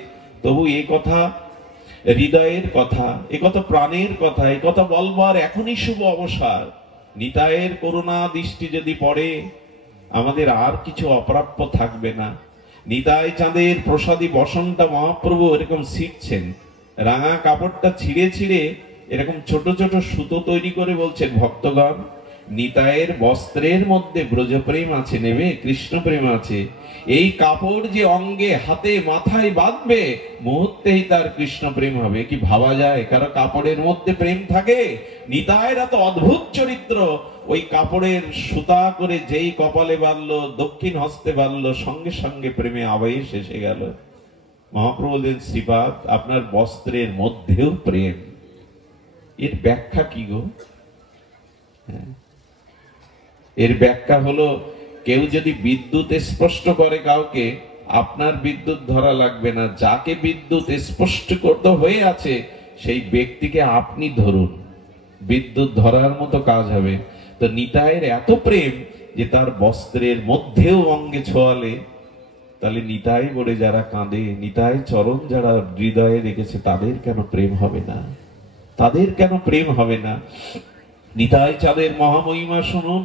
তবু এই কথা হৃদয়ের কথা, এ কথা প্রাণের কথা, এ কথা বলবার এখনই শুভ অবসর। নিতাইয়ের করুণা দৃষ্টি যদি পড়ে, আমাদের আর কিছু অপ্রাপ্য থাকবে না। নিতাই চাঁদের প্রসাদী বসনটা মহাপ্রভু এরকম ছিঁড়ছেন, রাঙা কাপড়টা ছিঁড়ে ছিঁড়ে এরকম ছোট ছোট সুতো তৈরি করে বলছেন, ভক্তগণ, নিতাইয়ের বস্ত্রের মধ্যে ব্রজপ্রেম আছে, নেবে কৃষ্ণ প্রেম আছে। এই কাপড় যে অঙ্গে হাতে মাথায় বাঁধবে, মুহূর্তেই তার কৃষ্ণ প্রেম হবে। কি ভাবা যায় কারো কাপড়ের মধ্যে প্রেম থাকে? নিতাইয়ের এত অদ্ভুত চরিত্র, ওই কাপড়ের সুতা করে যেই কপালে বাঁধলো, দক্ষিণ হস্তে বাঁধলো, সঙ্গে সঙ্গে প্রেমে আবেশ এসে গেল। মহাপ্রভু বললেন, শ্রীপাদ আপনার বস্ত্রের মধ্যেও প্রেম। এর ব্যাখ্যা কি গো? এর ব্যাখ্যা হলো, কেউ যদি বিদ্যুৎ স্পষ্ট করে কাউকে, আপনার বিদ্যুৎ ধরা লাগবে না, যাকে বিদ্যুৎ স্পষ্ট করতে হয়ে আছে সেই ব্যক্তিকে আপনি ধরুন, বিদ্যুৎ ধরার মতো কাজ হবে। তো নিতাইয়ের এত প্রেম যে তার বস্ত্রের মধ্যেও অঙ্গে ছোঁয়ালে, তাহলে নিতাই বলে যারা কাঁদে, নিতাই চরণ যারা হৃদয়ে রেখেছে, তাদের কেন প্রেম হবে না? তাদের কেন প্রেম হবে না? নিতাই চাঁদের মহামহিমা শুনুন।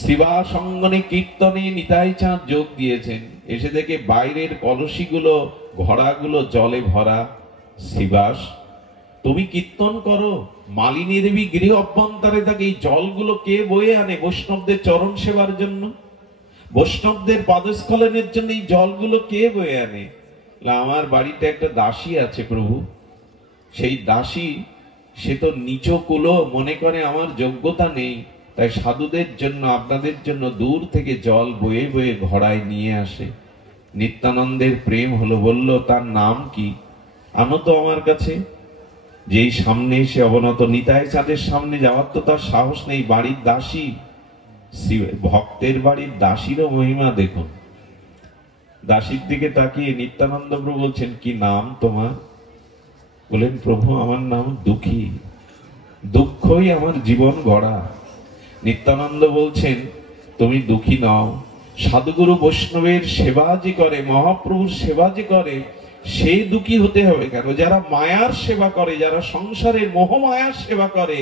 শ্রীবাস অঙ্গনে কীর্তনে নিতাই চাঁদ যোগ দিয়েছেন। এসে দেখে বাইরের কলসিগুলো, ঘড়াগুলো জলে ভরা। শ্রীবাস, তুমি কীর্তন করো, মালিনী দেবী গৃহ অভ্যন্তরে থাকে, এই জলগুলো কে বয়ে আনে বৈষ্ণবদের চরণ সেবার জন্য? বৈষ্ণবদের পাদস্খলনের জন্য এই জলগুলো কে বয়ে আনে? আমার বাড়িতে একটা দাসী আছে প্রভু, সেই দাসী সে তো নিচ কুলো, মনে করে আমার যোগ্যতা নেই, তাই সাধুদের জন্য আপনাদের জন্য দূর থেকে জল বয়ে বয়ে ঘড়ায় নিয়ে আসে। নিত্যানন্দের প্রেম হলো, বলল তার নাম কি? আনো তো আমার কাছে। যেই সামনে এসে অবনত, নিতাই চাঁদের সামনে যাওয়ার তো তার সাহস নেই, বাড়ির দাসী, ভক্তের বাড়ির দাসীরও মহিমা দেখুন। দাসীর দিকে তাকিয়ে নিত্যানন্দ প্রভু বলছেন, কি নাম তোমার? বলেন, প্রভু আমার নাম দুঃখী, দুঃখই আমার জীবন গড়া। নিত্যানন্দ বলছেন, তুমি দুঃখী নাও, সাধুগুরু বৈষ্ণবের সেবা যে করে, মহাপ্রভুর সেবা যে করে, সে দুঃখী হতে হবে কেন? যারা মায়ার সেবা করে, যারা সংসারের মোহমায়ার সেবা করে,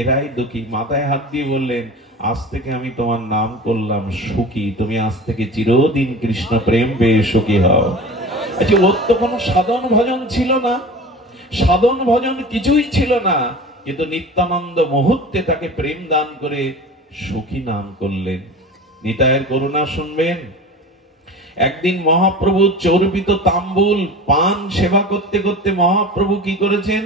এরাই দুঃখী। মাথায় হাত দিয়ে বললেন, আজ থেকে আমি তোমার নাম করলাম সুখী, তুমি আজ থেকে চিরদিন কৃষ্ণ প্রেম পেয়ে সুখী হও। আচ্ছা, ওর তো কোনো সাধন ভজন ছিল না, সাধন ভজন কিছুই ছিল না, কিন্তু নিত্যানন্দ মুহূর্তে তাকে প্রেম দান করে সুখী নাম করলেন। নিতাইয়ের করুণা শুনবেন। একদিন মহাপ্রভু চর্বিত তাম্বুল পান সেবা করতে করতে মহাপ্রভু কি করেছেন?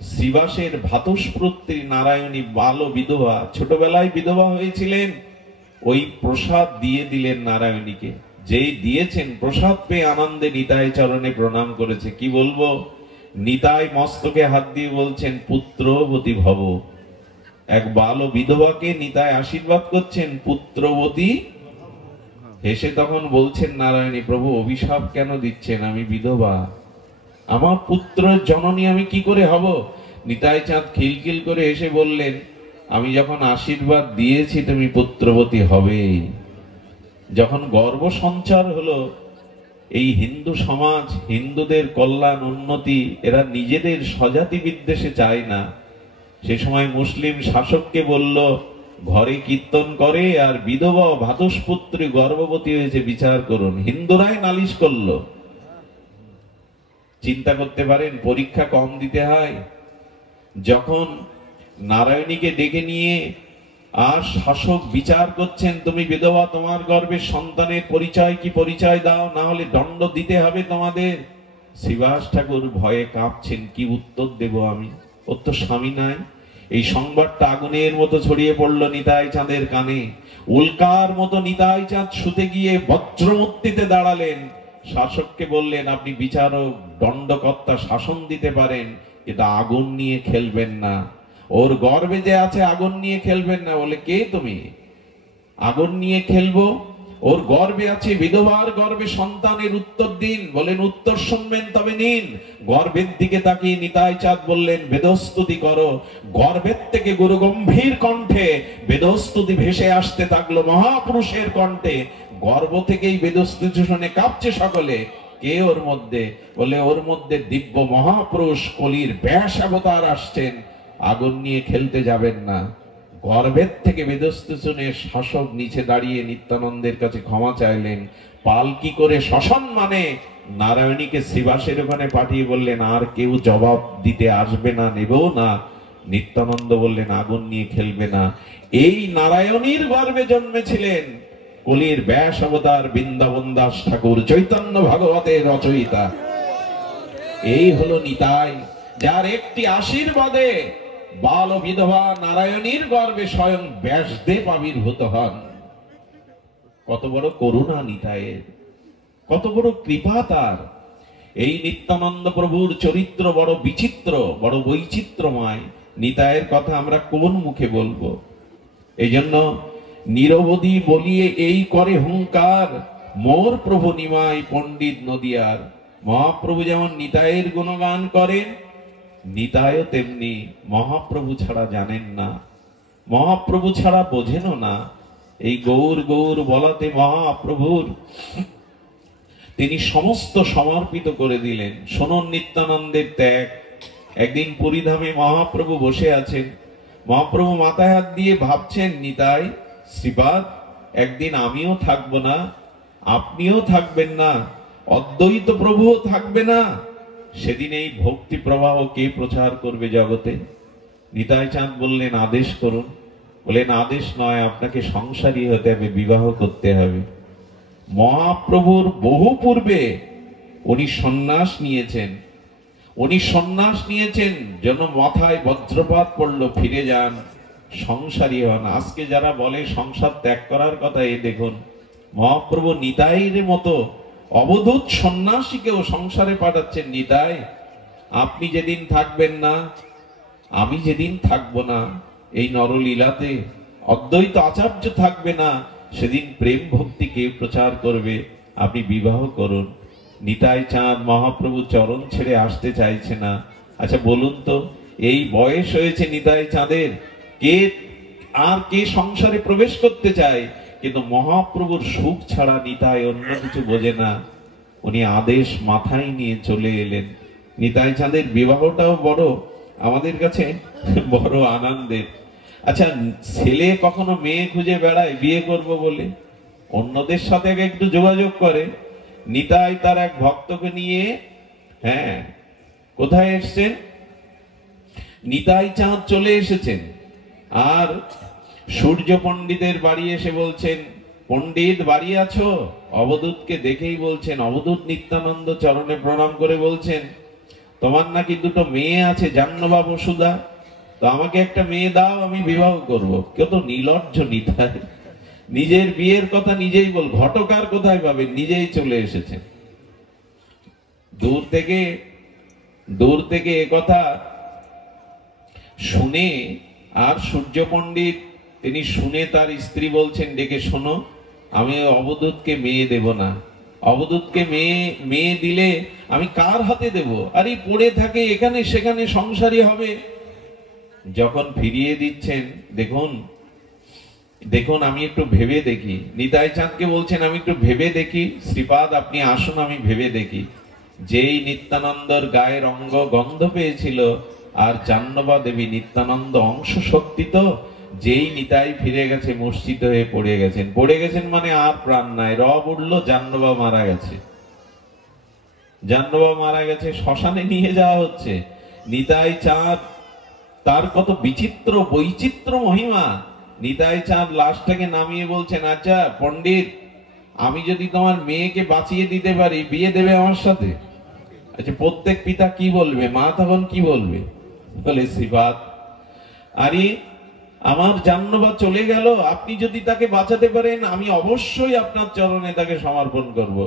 শ্রীবাসের ভাতস্পত্রী নারায়ণী বাল বিধবা, ছোটবেলায় বিধবা হয়েছিলেন, ওই প্রসাদ দিয়ে দিলেন নারায়ণীকে। যেই দিয়েছেন, প্রসাদ পেয়ে আনন্দে নিতাই চরণে প্রণাম করেছে। কি বলবো, নিতাই মস্তকে হাত দিয়ে বলছেন পুত্রবতী ভব। এক বাল বিধবাকে নিতাই আশীর্বাদ করছেন পুত্রবতী। হেসে তখন বলছেন নারায়ণী, প্রভু অভিশাপ কেন দিচ্ছেন? আমি বিধবা, আমার পুত্রের জননী আমি কি করে হব? নিতাই চাঁদ খিলখিল করে এসে বললেন, আমি যখন আশীর্বাদ দিয়েছি তুমি পুত্রবতী হবে। যখন গর্ভ সঞ্চার হলো, এই হিন্দু সমাজ, হিন্দুদের কল্যাণ উন্নতি, এরা নিজেদের স্বজাতি বিদ্বেষে চায় না। সে সময় মুসলিম শাসককে বলল, ঘরে কীর্তন করে আর বিধবা ভাতস্পুত্রী গর্ভবতী হয়েছে, বিচার করুন। হিন্দুরাই নালিশ করলো। চিন্তা করতে পারেন, পরীক্ষা কম দিতে হয়। যখন নারায়ণীকে ডেকে নিয়ে আর শাসক বিচার করছেন, তুমি বিধবা, তোমার গর্ভে সন্তানের পরিচয় কি, পরিচয় দাও, না হলে দণ্ড দিতে হবে তোমাদের। শ্রীবাস ঠাকুর ভয়ে কাঁপছেন, কি উত্তর দেব আমি? ওর তো স্বামী নাই। এই সংবাদটা আগুনের মতো ছড়িয়ে পড়লো নিতাই চাঁদের কানে। উল্কার মতো নিতাই চাঁদ শুতে গিয়ে বজ্রমূর্তিতে দাঁড়ালেন। শাসককে বললেন, আপনি বিচারক, দণ্ডকর্তা, শাসন দিতে পারেন, কিন্তু আগুন নিয়ে খেলবেন না। ওর গর্ভে যে আছে আগুন নিয়ে খেলবেন না। বলে, কে তুমি? আগুন নিয়ে খেলবো? ওর গর্ভে আছে, বিধবার গর্ভে সন্তানের উত্তর দিন। বলেন, উত্তর শুনবেন তবে নিন। গর্ভের দিকে তাকিয়ে নিতাই চাঁদ বললেন, বেদস্তুতি করো। গর্ভের থেকে গুরু গম্ভীর কণ্ঠে বেদস্তুতি ভেসে আসতে থাকলো মহাপুরুষের কণ্ঠে। গর্ভ থেকেই বেদস্তুতি শুনে কাঁপছে সকলে। কে ওর মধ্যে? বলে, ওর মধ্যে দিব্য মহাপুরুষ কলির ব্যাস অবতার আসছেন, আগুন নিয়ে খেলতে যাবেন না। গর্ভের থেকে বেদস্তুতি শুনে শাসক নিচে দাঁড়িয়ে নিত্যানন্দের কাছে ক্ষমা চাইলেন। পালকি করে শ্মশান মানে নারায়ণীকে শ্রীবাসের ওখানে পাঠিয়ে বললেন, আর কেউ জবাব দিতে আসবে না, নেবেও না। নিত্যানন্দ বললেন, আগুন নিয়ে খেলবে না। এই নারায়ণীর গর্ভে জন্মেছিলেন কলির ব্যাস অবতার বৃন্দাবন দাস ঠাকুর, চৈতন্য ভাগবতের রচয়িতা। এই হলো নিতাই, যার একটি আশীর্বাদে বাল বিধবা নারায়ণীর গর্ভে স্বয়ং ব্যাসদেব আবির্ভূত হন। কত বড় করুণা নিতাইয়ের, কত বড় কৃপা তার। এই নিত্যানন্দ প্রভুর চরিত্র বড় বিচিত্র, বড় বৈচিত্র্যময়। নিতাইয়ের কথা আমরা কোন মুখে বলবো? এই জন্য নিরবধি বলিয়ে এই করে হুঙ্কার, মোর প্রভু নিমাই পণ্ডিত নদিয়ার। মহাপ্রভু যেমন নিতাইয়ের গুণগান করেন, নিতাইও তেমনি মহাপ্রভু ছাড়া জানেন না, মহাপ্রভু ছাড়া বোঝেনও না। এই গৌর গৌর বলাতে মহাপ্রভুর তিনি সমস্ত সমর্পিত করে দিলেন। শোনন নিত্যানন্দের ত্যাগ। একদিন পুরীধামে মহাপ্রভু বসে আছেন। মহাপ্রভু মাথায় হাত দিয়ে ভাবছেন, নিতাই, শ্রীপাদ, একদিন আমিও থাকবো না, আপনিও থাকবেন না, অদ্বৈত প্রভুও থাকবে না। সেদিন এই ভক্তি প্রবাহ কে প্রচার করবে জগতে? নিতাই চাঁদ বললেন, আদেশ করুন। বললেন, আদেশ নয়, আপনাকে সংসারী হতে হবে, বিবাহ করতে হবে। মহাপ্রভুর বহু পূর্বে উনি সন্ন্যাস নিয়েছেন। উনি সন্ন্যাস নিয়েছেন, যেন মাথায় বজ্রপাত পড়লো, ফিরে যান, সংসারী হন। আজকে যারা বলে সংসার ত্যাগ করার কথা, এই দেখুন মহাপ্রভু নিতাইয়ের মতো অবধূত সন্ন্যাসীকেও সংসারে পাঠাচ্ছেন। নিতাই, আপনি যেদিন থাকবেন না, আমি যেদিন থাকবো না, এই নরলীলাতে অদ্বৈত আচার্য থাকবে না, সেদিন প্রেম ভক্তি কে প্রচার করবে? আপনি বিবাহ করুন। নিতাই চাঁদ মহাপ্রভু চরণ ছেড়ে আসতে চাইছে না। আচ্ছা বলুন তো, এই বয়স হয়েছে নিতাই চাঁদের, কে সংসারে প্রবেশ করতে চায়? কিন্তু মহাপ্রভুর সুখ ছাড়া নিতাই অন্য কিছু বোঝে না। উনি আদেশ মাথায় নিয়ে চলে এলেন। নিতাই চাঁদের বিবাহটাও বড় আমাদের কাছে বড় আনন্দের। আচ্ছা, ছেলে কখনো মেয়ে খুঁজে বেড়ায় বিয়ে করব বলে? অন্যদের সাথে একটু যোগাযোগ করে। নিতাই তার এক ভক্তকে নিয়ে কোথায় এসছেন? নিতাই চাঁদ চলে এসেছেন। আর সূর্য পণ্ডিতের বাড়ি এসে বলছেন, পণ্ডিত বাড়ি আছো? অবধূতকে দেখেই বলছেন, অবধূত নিত্যানন্দ চরণে প্রণাম করে বলছেন, তোমার নাকি দুটো মেয়ে আছে, জাহ্নবা বসুধা, তো আমাকে একটা মেয়ে দাও, আমি বিবাহ করব। কত নির্লজ্জ নিতাই, নিজের বিয়ের কথা নিজেই বল। ঘটকার কোথায় পাবেন, নিজেই চলে এসেছেন। দূর থেকে এ কথা শুনে, আর সূর্য পণ্ডিত তিনি শুনে তার স্ত্রী বলছেন, ডেকে শোনো, আমি অবধূতকে মেয়ে দেব না। অবধূতকে মেয়ে দিলে আমি কার হাতে দেব? আরে পড়ে থাকে এখানে সেখানে, সংসারী হবে। যখন ফিরিয়ে দিচ্ছেন, দেখুন আমি একটু ভেবে দেখি। নিতাই চাঁদকে বলছেন, আমি একটু ভেবে দেখি। শ্রীপাদ আপনি আসুন, আমি ভেবে দেখি। যেই নিত্যানন্দর গায়ের অঙ্গ গন্ধ পেয়েছিল, আর জাহ্নবা দেবী নিত্যানন্দ অংশ শক্তি, তো যেই নিতাই ফিরে গেছে মূর্ছিত হয়ে পড়ে গেছেন মানে আর প্রাণ নাই। রব উঠলো, জাহ্নবা মারা গেছে। জাহ্নবা মারা গেছে, শ্মশানে নিয়ে যাওয়া হচ্ছে। নিতাই চাঁদ, তার কত বিচিত্র বৈচিত্র্য মহিমা। নিতাই চাঁদ লাশটাকে নামিয়ে বলছেন, আচ্ছা পণ্ডিত, আমি যদি তোমার মেয়েকে বাঁচিয়ে দিতে পারি, বিয়ে দেবে আমার সাথে? আচ্ছা, প্রত্যেক পিতা কি বলবে, মা তখন কি বলবে? বলে, শ্রীপাদ, আরে আমার জাহ্নবা চলে গেল, আপনি যদি তাকে বাঁচাতে পারেন, আমি অবশ্যই আপনার চরণে তাকে সমর্পণ করব।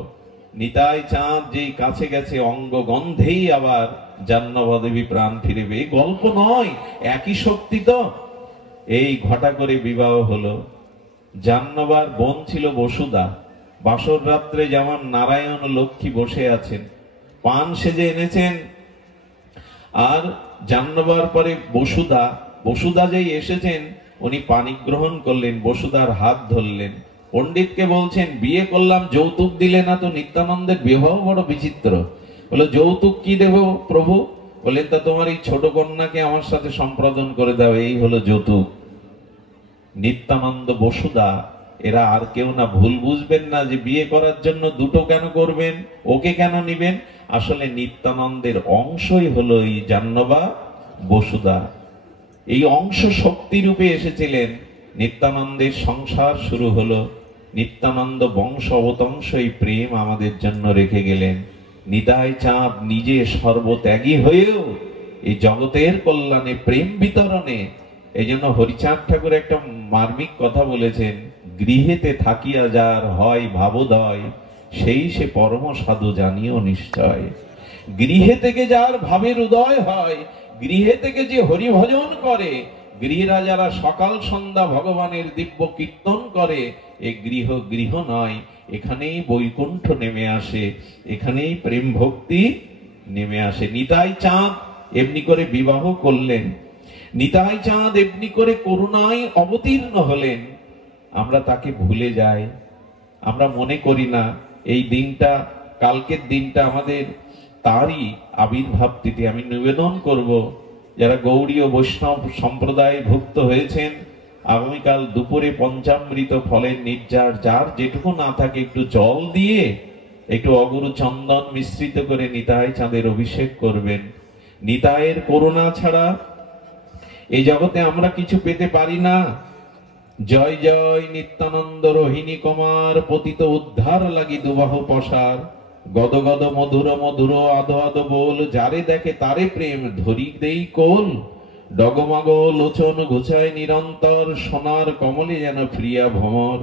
নিতাই চাঁদ যেই কাছে গেছে, অঙ্গ গন্ধেই আবার জাহ্নবা দেবী প্রাণ ফিরেবে। এই গল্প নয়, একই শক্তি তো। এই ঘটা করে বিবাহ হলো। জাহ্নবার বোন ছিল বসুধা। বাসর রাত্রে যেমন নারায়ণ লক্ষ্মী বসে আছেন, পান সেজে এনেছেন, আর জাহ্নবার পরে বসুধা যেই এসেছেন, উনি পানি গ্রহণ করলেন, বসুধার হাত ধরলেন। পণ্ডিতকে বলছেন, বিয়ে করলাম, যৌতুক দিলে না তো? নিত্যানন্দের বিবাহ বড় বিচিত্র। বলে, যৌতুক কি দেব প্রভু? বলেন, তা তোমার এই ছোট কন্যাকে আমার সাথে সম্প্রদান করে দাও, এই হলো যৌতুক। নিত্যানন্দ বসুধা এরা আর কেউ না। ভুল বুঝবেন না যে বিয়ে করার জন্য দুটো কেন করবেন, ওকে কেন নিবেন। আসলে নিত্যানন্দের অংশই হলো এই জাহ্নবা বসুধা। এই অংশ শক্তি রূপে এসেছিলেন। নিত্যানন্দের সংসার শুরু হলো। নিত্যানন্দ বংশ অবতংশ এই প্রেম আমাদের জন্য রেখে গেলেন। নিতাই চাঁদ নিজে সর্বত্যাগী হয়েও এই জগতের কল্যাণে, প্রেম বিতরণে। এই জন্য হরিচাঁদ ঠাকুর একটা মার্মিক কথা বলেছেন, গৃহেতে থাকিয়া যার হয় ভাবোদয়, সেই সে পরম সাধু জানিও নিশ্চয়। গৃহে থেকে যার ভাবের উদয় হয়, গৃহে থেকে যে হরি ভজন করে, গৃহীরা যারা সকাল সন্ধ্যা ভগবানের দিব্য কীর্তন করে, এই গৃহ নয়, এখানেই বৈকুণ্ঠ নেমে আসে, এখানেই প্রেম ভক্তি নেমে আসে। নিতাই চাঁদ এমনি করে বিবাহ করলেন। নিতাই চাঁদ এমনি করে করুণায় অবতীর্ণ হলেন। আমরা তাকে ভুলে যাই, আমরা মনে করি না এই দিনটা, কালকের দিনটা আমাদের তারই আবির্ভাব তিথি। আমি নিবেদন করব, যারা গৌড়ী ও বৈষ্ণব সম্প্রদায় ভুক্ত হয়েছেন, আগামীকাল দুপুরে পঞ্চামৃত ফলের নির্যাস, যার যেটুকু না থাকে একটু জল দিয়ে, একটু অগুরু চন্দন মিশ্রিত করে নিতাই চাঁদের অভিষেক করবেন। নিতাইয়ের করুণা ছাড়া এই জগতে আমরা কিছু পেতে পারি না। জয় জয় নিত্যানন্দ রোহিণী কুমার, পতিত উদ্ধার লাগি দুবাহু পসার। গদ গদ মধুর মধুর আধো আধো বল, যারে দেখে তারে প্রেম ধরি দেই কোল। ডগমগ লোচন ঘুচায় নিরন্তর, সোনার কমলে যেন প্রিয়া ভ্রমর।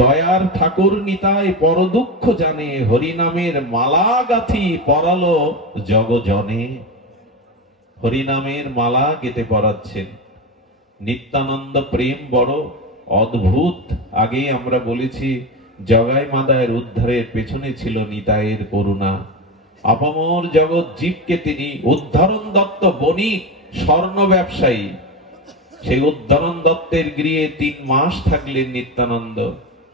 দয়ার ঠাকুর নিতাই পর দুঃখ জানে, হরিনামের মালা গাথি পরালো জগজনে। হরিনামের মালা গেতে পরাচ্ছেন। নিত্যানন্দ প্রেম বড় অদ্ভুত। আগেই আমরা বলেছি, জগাই মাদায়ের উদ্ধারের পেছনে ছিল নিতাইয়ের করুণা। আপামর জগৎ জীবকে তিনি উদ্ধরণ দত্ত বণিক, স্বর্ণ ব্যবসায়ী, সেই উদ্ধরণ দত্তের গৃহে 3 মাস থাকলেন নিত্যানন্দ।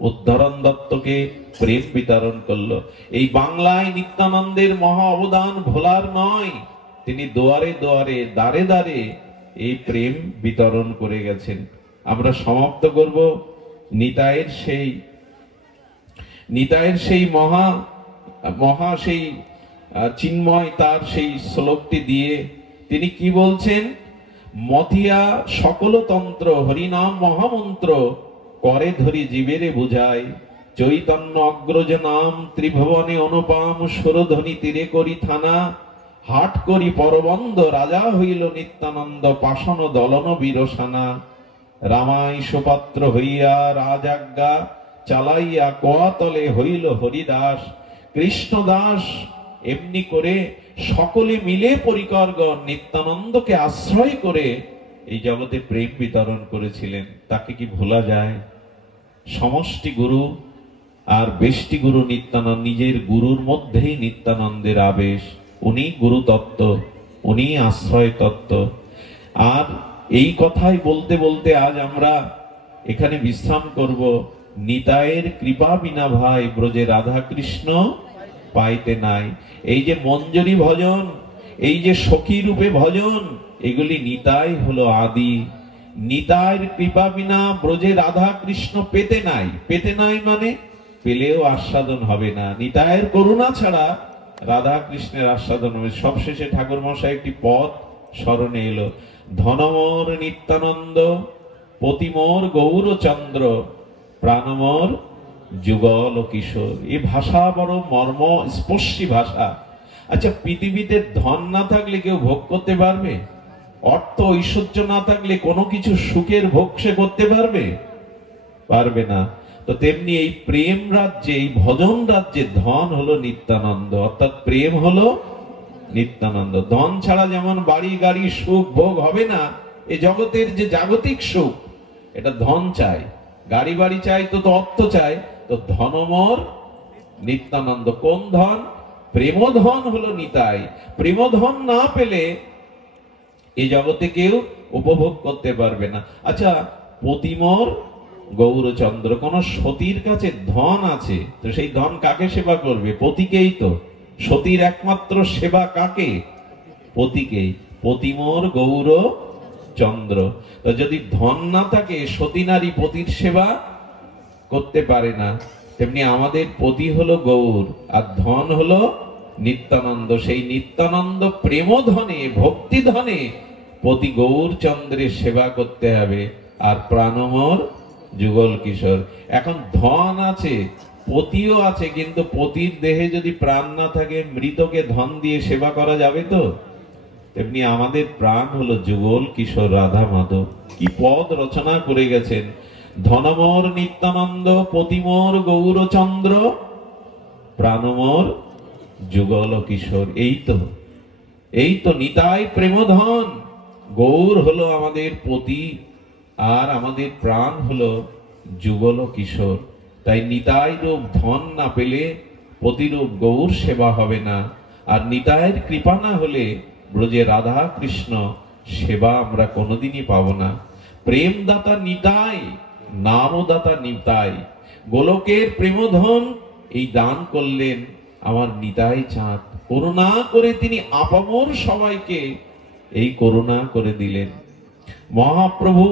উদ্ধরণ দত্তকে প্রেম বিতরণ করলো। এই বাংলায় নিত্যানন্দের মহা অবদান ভোলার নয়। তিনি দুয়ারে দুয়ারে, দাঁড়ে দাঁড়ে এই প্রেম বিতরণ করে গেছেন। আমরা সমাপ্ত করব নিতাইয়ের সেই মহা সেই চিন্ময় তার সেই শ্লোকটি দিয়ে। তিনি কি বলছেন? মতিয়া সকল তন্ত্র, হরিনাম মহামন্ত্র, করে ধরি জীবেরে বুঝায়। চৈতন্য অগ্রজ নাম, ত্রিভুবনে অনুপম, সুরধ্বনি তীরে করি থানা। হাট করি পরবন্ধ রাজা হইল নিত্যানন্দ পাষাণ দলন বীরসানা রামাই সুপাত্র হইয়া রাজাজ্ঞা চালাইয়া কোয়াতলে হইল হরিদাস কৃষ্ণদাস। এমনি করে সকলে মিলে পরিকরগণ নিত্যানন্দকে আশ্রয় করে এই জগতে প্রেম বিতরণ করেছিলেন। তাকে কি ভোলা যায়? সমষ্টি গুরু আর বেষ্টি গুরু নিত্যানন্দ, নিজের গুরুর মধ্যেই নিত্যানন্দের আবেশ। উনি গুরু তত্ত্ব, উনি আশ্রয় তত্ত্ব। আর এই কথাই বলতে বলতে আজ আমরা এখানে বিশ্রাম করব। নিতাইয়ের কৃপা বিনা ভাই ব্রজে রাধা কৃষ্ণ পাইতে নাই। এই যে মঞ্জরি ভজন, এই যে সখী রূপে ভজন, এগুলি নিতাই হলো আদি। নিতাইয়ের কৃপা বিনা ব্রজে রাধা কৃষ্ণ পেতে নাই। পেতে নাই মানে পেলেও আস্বাদন হবে না। নিতাইয়ের করুণা ছাড়া রাধা কৃষ্ণের আস্বাদন হবে। সবশেষে ঠাকুর মশাই একটি পদ স্মরণে এলো, ধনমোর নিত্যানন্দ পতিমোর গৌরচন্দ্র প্রাণমোর যুগল কিশোর। এই ভাষা বড় মর্ম স্পর্শী ভাষা। আচ্ছা, পৃথিবীতে ধন না থাকলে কেউ ভোগ করতে পারবে? অর্থ ঐশ্বর্য না থাকলে কোনো কিছু সুখের ভোগ সে করতে পারবে? পারবে না। তো তেমনি এই প্রেম রাজ্যে, এই ভজন রাজ্যে ধন হলো নিত্যানন্দ, অর্থাৎ প্রেম হলো নিত্যানন্দ। ধন ছাড়া যেমন বাড়ি গাড়ি সুখ ভোগ হবে না, এই জগতের যে জাগতিক সুখ, এটা ধন চাই, গাড়ি বাড়ি চাই, তো অর্থ চাই। তো ধনমোর নিত্যানন্দ। কোন ধন? প্রেমধন হলো নিতাই। প্রেমধন না পেলে এই জগতে কেউ উপভোগ করতে পারবে না। আচ্ছা, পতিমোর গৌরচন্দ্র, কোন সতীর কাছে ধন আছে, তো সেই ধন কাকে সেবা করবে? পতিকেই তো। সতীর একমাত্র সেবা কাকে? পতিকেই। পতিমোর গৌর চন্দ্র। তো যদি ধন না থাকে, সতী নারী পতির সেবা করতে পারে না। তেমনি আমাদের পতি হলো গৌর আর ধন হলো নিত্যানন্দ। সেই নিত্যানন্দ প্রেমধনে, ভক্তি ধনে পতি গৌর চন্দ্রের সেবা করতে হবে। আর প্রাণমোর যুগল কিশোর। এখন ধন আছে, পতিও আছে, কিন্তু পতির দেহে যদি প্রাণ না থাকে, মৃতকে ধন দিয়ে সেবা করা যাবে তো? তেমনি আমাদের প্রাণ হলো যুগল কিশোর রাধা মাধব। কি পদ রচনা করে গেছেন! ধনমোর নিত্যানন্দ পতিমোর গৌরচন্দ্র প্রাণমোর যুগল কিশোর। এই তো নিতাই প্রেমধন। গৌর হলো আমাদের পতি আর আমাদের প্রাণ হলো যুগল কিশোর। তাই নিতাই রূপ ধন না পেলে পতিরূপ গৌর সেবা হবে না। আর নিতাইয়ের কৃপা না হলে ব্রজে রাধা কৃষ্ণ সেবা আমরা কোনোদিনই পাবো না। প্রেমদাতা নিতাই, নামদাতা নিতাই। গোলকের প্রেমধন এই দান করলেন আমার নিতাই চাঁদ। করুণা করে তিনি আপামর সবাইকে এই করুণা করে দিলেন। মহাপ্রভু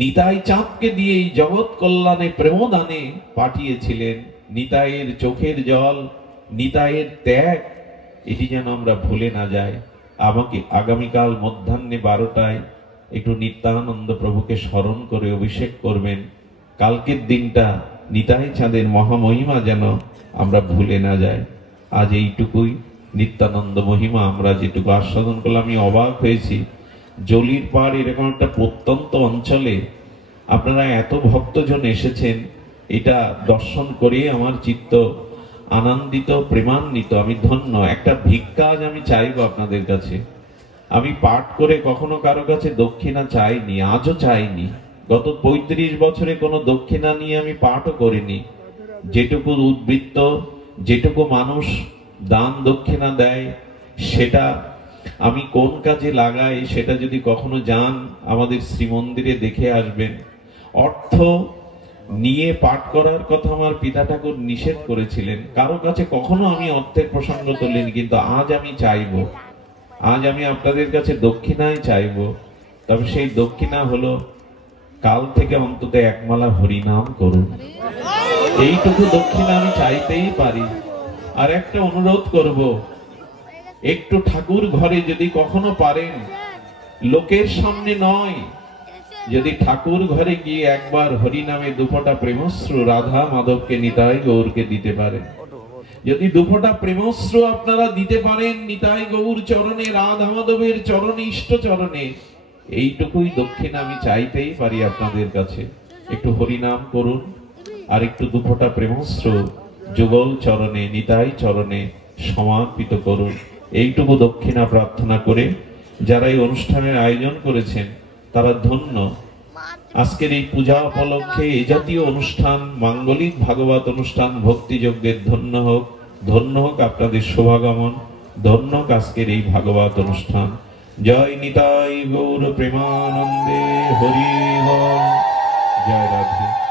নিতাই চাঁদকে দিয়ে এই জগৎ কল্যাণে প্রেমদানে পাঠিয়েছিলেন। নিতাইয়ের চোখের জল, নিতাইয়ের ত্যাগ, এটি যেন আমরা ভুলে না যাই। আমাকে আগামীকাল মধ্যাহ্নে 12টায় একটু নিত্যানন্দ প্রভুকে স্মরণ করে অভিষেক করবেন। কালকের দিনটা নিতাই চাঁদের মহামহিমা যেন আমরা ভুলে না যাই। আজ এইটুকুই নিত্যানন্দ মহিমা আমরা যেটুকু আস্বাদন করলাম। আমি অবাক হয়েছি, জলির পাড় এরকম একটা প্রত্যন্ত অঞ্চলে আপনারা এত ভক্তজন এসেছেন, এটা দর্শন করে আমার চিত্ত আনন্দিত, প্রেমান্বিত। আমি ধন্য। একটা ভিক্ষা আজ আমি চাইবো আপনাদের কাছে। আমি পাঠ করে কখনো কারো কাছে দক্ষিণা চাইনি, আজও চাইনি। গত 35 বছরে কোনো দক্ষিণা নিয়ে আমি পাঠও করিনি। যেটুকু উদ্বৃত্ত, যেটুকু মানুষ দান দক্ষিণা দেয়, সেটা আমি কোন কাজে লাগাই, সেটা যদি কখনো যান আমাদের শ্রীমন্দিরে দেখে আসবেন। অর্থ নিয়ে পাঠ করার কথা আমার পিতা ঠাকুর নিষেধ করেছিলেন। কারো কাছে কখনো আমি অর্থের প্রসঙ্গ তুলিনি, কিন্তু আজ আমি চাইবো, আজ আমি আপনাদের কাছে দক্ষিণাই চাইবো। তবে সেই দক্ষিণা হলো কাল থেকে অন্তত একমালা হরিনাম করুন। এইটুকু দক্ষিণা আমি চাইতেই পারি। আর একটা অনুরোধ করব, একটু ঠাকুর ঘরে যদি কখনো পারেন, লোকের সামনে নয়, যদি ঠাকুর ঘরে গিয়ে একবার হরিনামে দুপটা প্রেমশ্রু রাধা মাধবকে নিতাই গৌরকে দিতে পারেন, যদি দুফোঁটা প্রেমশ্রু আপনারা দিতে পারেন নিতাই গৌর চরণে, রাধা মাধবের চরণে, ইষ্ট চরণে, এইটুকুই দক্ষিণা আমি চাইতেই পারি আপনাদের কাছে। একটু হরিনাম করুন, আর একটু দুফোঁটা প্রেমশ্রু যুগল চরণে, নিতাই চরণে সমর্পিত করুন। এইটুকু দক্ষিণা প্রার্থনা করে যারা এই অনুষ্ঠানের আয়োজন করেছেন তারা ধন্য। আজকের এই পূজা উপলক্ষে এই জাতীয় অনুষ্ঠান, মাঙ্গলিক ভাগবত অনুষ্ঠান, ভক্তি যজ্ঞের ধন্য হোক, ধন্য হোক আপনাদের শুভাগমন, ধন্য হোক আজকের এই ভাগবত অনুষ্ঠান। জয় নিতাই গৌর প্রেমানন্দে, হরি বল, জয় রাধে।